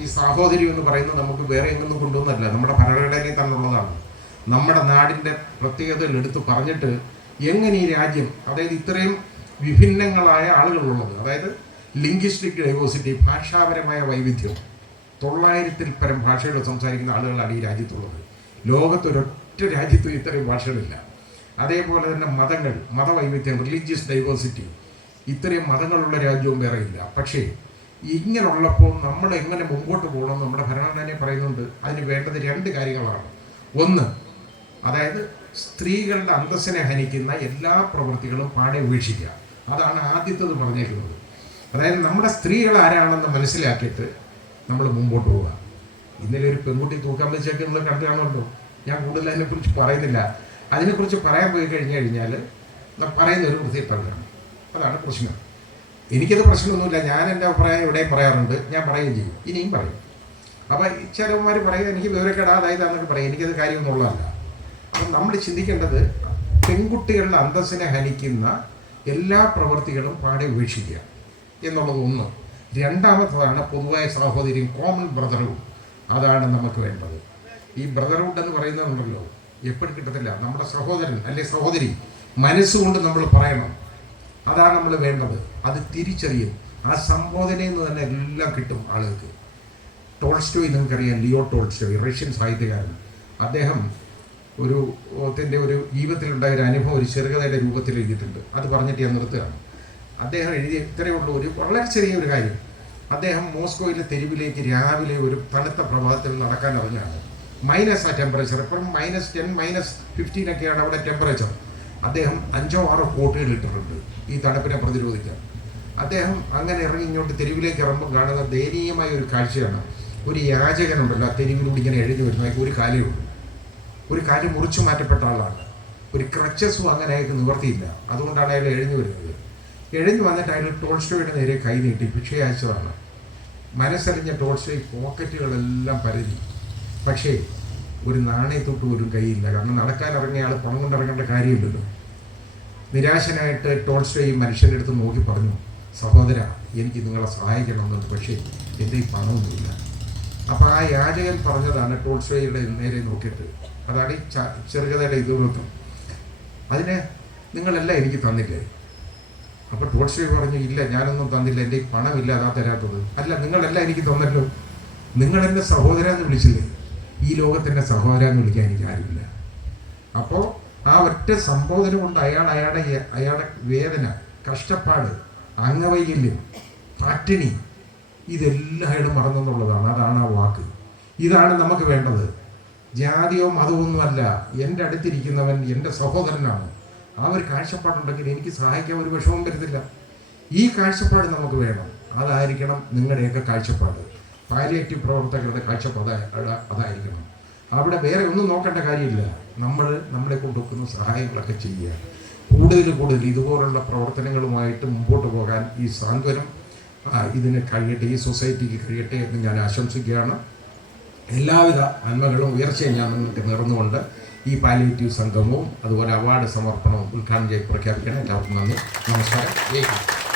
ഈ സഹോദരി എന്ന് പറയുന്നത് നമുക്ക് വേറെ എങ്ങൊന്നും കൊണ്ടുവന്നല്ല, നമ്മുടെ ഭരണഘടനയിൽ തന്നുള്ളതാണ്. നമ്മുടെ നാടിൻ്റെ പ്രത്യേകതകൾ എടുത്ത് പറഞ്ഞിട്ട് എങ്ങനെ ഈ രാജ്യം, അതായത് ഇത്രയും വിഭിന്നങ്ങളായ ആളുകളുള്ളത്, അതായത് ലിംഗ്വിസ്റ്റിക് ഡൈവേഴ്സിറ്റി, ഭാഷാപരമായ വൈവിധ്യം, 900-ൽ പരം ഭാഷകൾ സംസാരിക്കുന്ന ആളുകളാണ് ഈ രാജ്യത്തുള്ളത്. ലോകത്തൊരൊറ്റ രാജ്യത്തും ഇത്രയും ഭാഷകളില്ല. അതേപോലെ തന്നെ മതവൈവിധ്യം, റിലീജിയസ് ഡൈവേഴ്സിറ്റി, ഇത്രയും മതങ്ങളുള്ള രാജ്യവും വേറെ ഇല്ല. പക്ഷേ ഇങ്ങനെയുള്ളപ്പോൾ നമ്മൾ എങ്ങനെ മുമ്പോട്ട് പോകണം നമ്മുടെ ഭരണഘടനയെ പറയുന്നുണ്ട്. അതിന് വേണ്ടത് 2 കാര്യങ്ങളാണ്. ഒന്ന്, അതായത് സ്ത്രീകളുടെ അന്തസ്സിനെ ഹനിക്കുന്ന എല്ലാ പ്രവൃത്തികളും പാടെ ഉപേക്ഷിക്കുക. അതാണ് ആദ്യത്തേത് പറഞ്ഞേക്കുന്നത്. അതായത് നമ്മുടെ സ്ത്രീകൾ ആരാണെന്ന് മനസ്സിലാക്കിയിട്ട് നമ്മൾ മുമ്പോട്ട് പോവുക. ഇന്നലെ ഒരു പെൺകുട്ടി തൂക്കാൻ വെച്ചൊക്കെ നിങ്ങൾ കണ്ടു കാണുമല്ലോ. ഞാൻ കൂടുതൽ അതിനെക്കുറിച്ച് പറയുന്നില്ല. അതിനെക്കുറിച്ച് പറയാൻ പോയി കഴിഞ്ഞാൽ പറയുന്ന ഒരു വൃത്തിയിട്ടാണ്. അതാണ് പ്രശ്നം. എനിക്കത് പ്രശ്നമൊന്നുമില്ല. ഞാൻ എൻ്റെ അഭിപ്രായം എവിടെയും പറയാറുണ്ട്, ഞാൻ പറയുകയും ചെയ്യും, ഇനിയും പറയും. അപ്പോൾ ചിലവന്മാർ പറയുക എനിക്ക് വിവരക്കേടാ അതായത് എന്നൊക്കെ പറയും. എനിക്കത് കാര്യമൊന്നുള്ളതല്ല. അപ്പം നമ്മൾ ചിന്തിക്കേണ്ടത് പെൺകുട്ടികളുടെ അന്തസ്സിനെ ഹനിക്കുന്ന എല്ലാ പ്രവൃത്തികളും പാടെ ഉപേക്ഷിക്കുക എന്നുള്ളത് ഒന്ന്. രണ്ടാമത്തതാണ് പൊതുവായ സാഹോദര്യം, കോമൺ ബ്രദർഹുഡ്. അതാണ് നമുക്ക് വേണ്ടത്. ഈ ബ്രദർഹുഡ് എന്ന് പറയുന്നതുണ്ടല്ലോ, എപ്പോഴും കിട്ടത്തില്ല. നമ്മുടെ സഹോദരൻ അല്ലെ സഹോദരി മനസ്സുകൊണ്ട് നമ്മൾ പറയണം. അതാണ് നമ്മൾ വേണ്ടത്. അത് തിരിച്ചറിയും. ആ സംബോധനയിൽ നിന്ന് തന്നെ എല്ലാം കിട്ടും ആളുകൾക്ക്. ടോൾസ്റ്റോയ് നിങ്ങൾക്കറിയാം, ലിയോ ടോൾസ്റ്റോയ്, റഷ്യൻ സാഹിത്യകാരൻ. അദ്ദേഹം ഒരു ജീവിതത്തിലുണ്ടായ ഒരു അനുഭവം ഒരു ചെറുകഥയുടെ രൂപത്തിൽ എഴുതിയിട്ടുണ്ട്. അത് പറഞ്ഞിട്ട് ഞാൻ നിർത്തുകയാണ്. അദ്ദേഹം എഴുതിയ ഇത്രയുള്ള വളരെ ചെറിയൊരു കാര്യം. അദ്ദേഹം മോസ്കോയിലെ തെരുവിലേക്ക് രാവിലെ ഒരു തണുത്ത പ്രഭാതത്തിൽ നടക്കാൻ ഇറങ്ങുകയാണ്. മൈനസ് ആ ടെമ്പറേച്ചർ, എപ്പോഴും -10 -15 അവിടെ ടെമ്പറേച്ചർ. അദ്ദേഹം 5-6 കോട്ടുകൾ ഇട്ടിട്ടുണ്ട് ഈ തണുപ്പിനെ പ്രതിരോധിക്കാൻ. അദ്ദേഹം അങ്ങനെ ഇറങ്ങി ഇങ്ങോട്ട് തെരുവിലേക്ക് ഇറങ്ങുമ്പോൾ കാണുന്ന ദയനീയമായ ഒരു കാഴ്ചയാണ്. ഒരു യാചകനുണ്ടല്ലോ ആ തെരുവിലൂടെ ഇങ്ങനെ എഴുതി വരുന്ന ഒരു കാലേ ഉള്ളൂ. ഒരു കാല് മുറിച്ചു മാറ്റപ്പെട്ട ആളാണ്. ഒരു ക്രച്ചസും അങ്ങനെ അയാൾക്ക് നിവർത്തിയില്ല. അതുകൊണ്ടാണ് അയാൾ എഴുതി വരുന്നത്. എഴുതി വന്നിട്ട് അയാൾ ടോൾസ്റ്റോയുടെ നേരെ കൈ നീട്ടി ഭിക്ഷ അയച്ചതാണ്. മനസ്സറിഞ്ഞ ടോൾസ്റ്റോയ് പോക്കറ്റുകളെല്ലാം പരതി. പക്ഷേ ഒരു നാണയത്തൊട്ട് ഒരു കൈയില്ല. കാരണം നടക്കാൻ ഇറങ്ങിയ ആൾ പണം കൊണ്ടിറങ്ങേണ്ട കാര്യമില്ലല്ലോ. നിരാശനായിട്ട് ടോൾസ്റ്റോയ് മനുഷ്യൻ്റെ അടുത്ത് നോക്കി പറഞ്ഞു, സഹോദര, എനിക്ക് നിങ്ങളെ സഹായിക്കണമെന്നുണ്ട്, പക്ഷേ എൻ്റെ ഈ പണമൊന്നുമില്ല. അപ്പോൾ ആ യാചകൻ പറഞ്ഞതാണ് ടോൾസ്റ്റോയുടെ നേരെ നോക്കിയിട്ട്, അതാണ് ഈ ചെറുകഥയുടെ ഇതിവൃത്തം, അതിനെ നിങ്ങളെല്ലാം എനിക്ക് തന്നില്ലേ? അപ്പോൾ ടോൾസ്റ്റോയ് പറഞ്ഞു, ഇല്ല, ഞാനൊന്നും തന്നില്ല, എൻ്റെ ഈ പണമില്ല, അതാ തരാത്തത്. അല്ല, നിങ്ങളെല്ലാം എനിക്ക് തന്നല്ലോ, നിങ്ങളെന്നെ സഹോദര എന്ന് വിളിച്ചില്ലേ? ഈ ലോകത്തിൻ്റെ സഹോദര എന്ന് വിളിക്കാൻ എനിക്ക് ആരുമില്ല. അപ്പോൾ ആ ഒറ്റ സംബോധന കൊണ്ട് അയാളുടെ വേദന, കഷ്ടപ്പാട്, അംഗവൈകല്യം, പട്ടിണി, ഇതെല്ലാം അയാൾ മറന്നെന്നുള്ളതാണ്. അതാണ് ആ വാക്ക്. ഇതാണ് നമുക്ക് വേണ്ടത്. ജാതിയോ മതമൊന്നുമല്ല, എൻ്റെ അടുത്തിരിക്കുന്നവൻ എൻ്റെ സഹോദരനാണ്. ആ ഒരു കാഴ്ചപ്പാടുണ്ടെങ്കിൽ എനിക്ക് സഹായിക്കാൻ ഒരു വിഷമം വരുന്നില്ല. ഈ കാഴ്ചപ്പാട് നമുക്ക് വേണം. അതായിരിക്കണം നിങ്ങളുടെയൊക്കെ കാഴ്ചപ്പാട്. പാലിയേറ്റീവ് പ്രവർത്തകരുടെ കാഴ്ചപ്പാട് അതായിരിക്കണം. അവിടെ വേറെ ഒന്നും നോക്കേണ്ട കാര്യമില്ല. നമ്മളെ കൊണ്ടുവെക്കുന്ന സഹായങ്ങളൊക്കെ ചെയ്യുക. കൂടുതൽ ഇതുപോലുള്ള പ്രവർത്തനങ്ങളുമായിട്ട് മുമ്പോട്ട് പോകാൻ ഈ സാന്ത്വനം ഇതിന് കഴിയട്ടെ, ഈ സൊസൈറ്റിക്ക് കഴിയട്ടെ എന്ന് ഞാൻ ആശംസിക്കുകയാണ്. എല്ലാവിധ നന്മകളും ഉയർച്ചയും ഞാൻ നിങ്ങൾക്ക് നേർന്നുകൊണ്ട് ഈ പാലിയേറ്റീവ് സംഗമവും അതുപോലെ അവാർഡ് സമർപ്പണവും ഉദ്ഘാടനം ചെയ്ത് പ്രഖ്യാപിക്കണം. എല്ലാവർക്കും നന്ദി, നമസ്കാരം.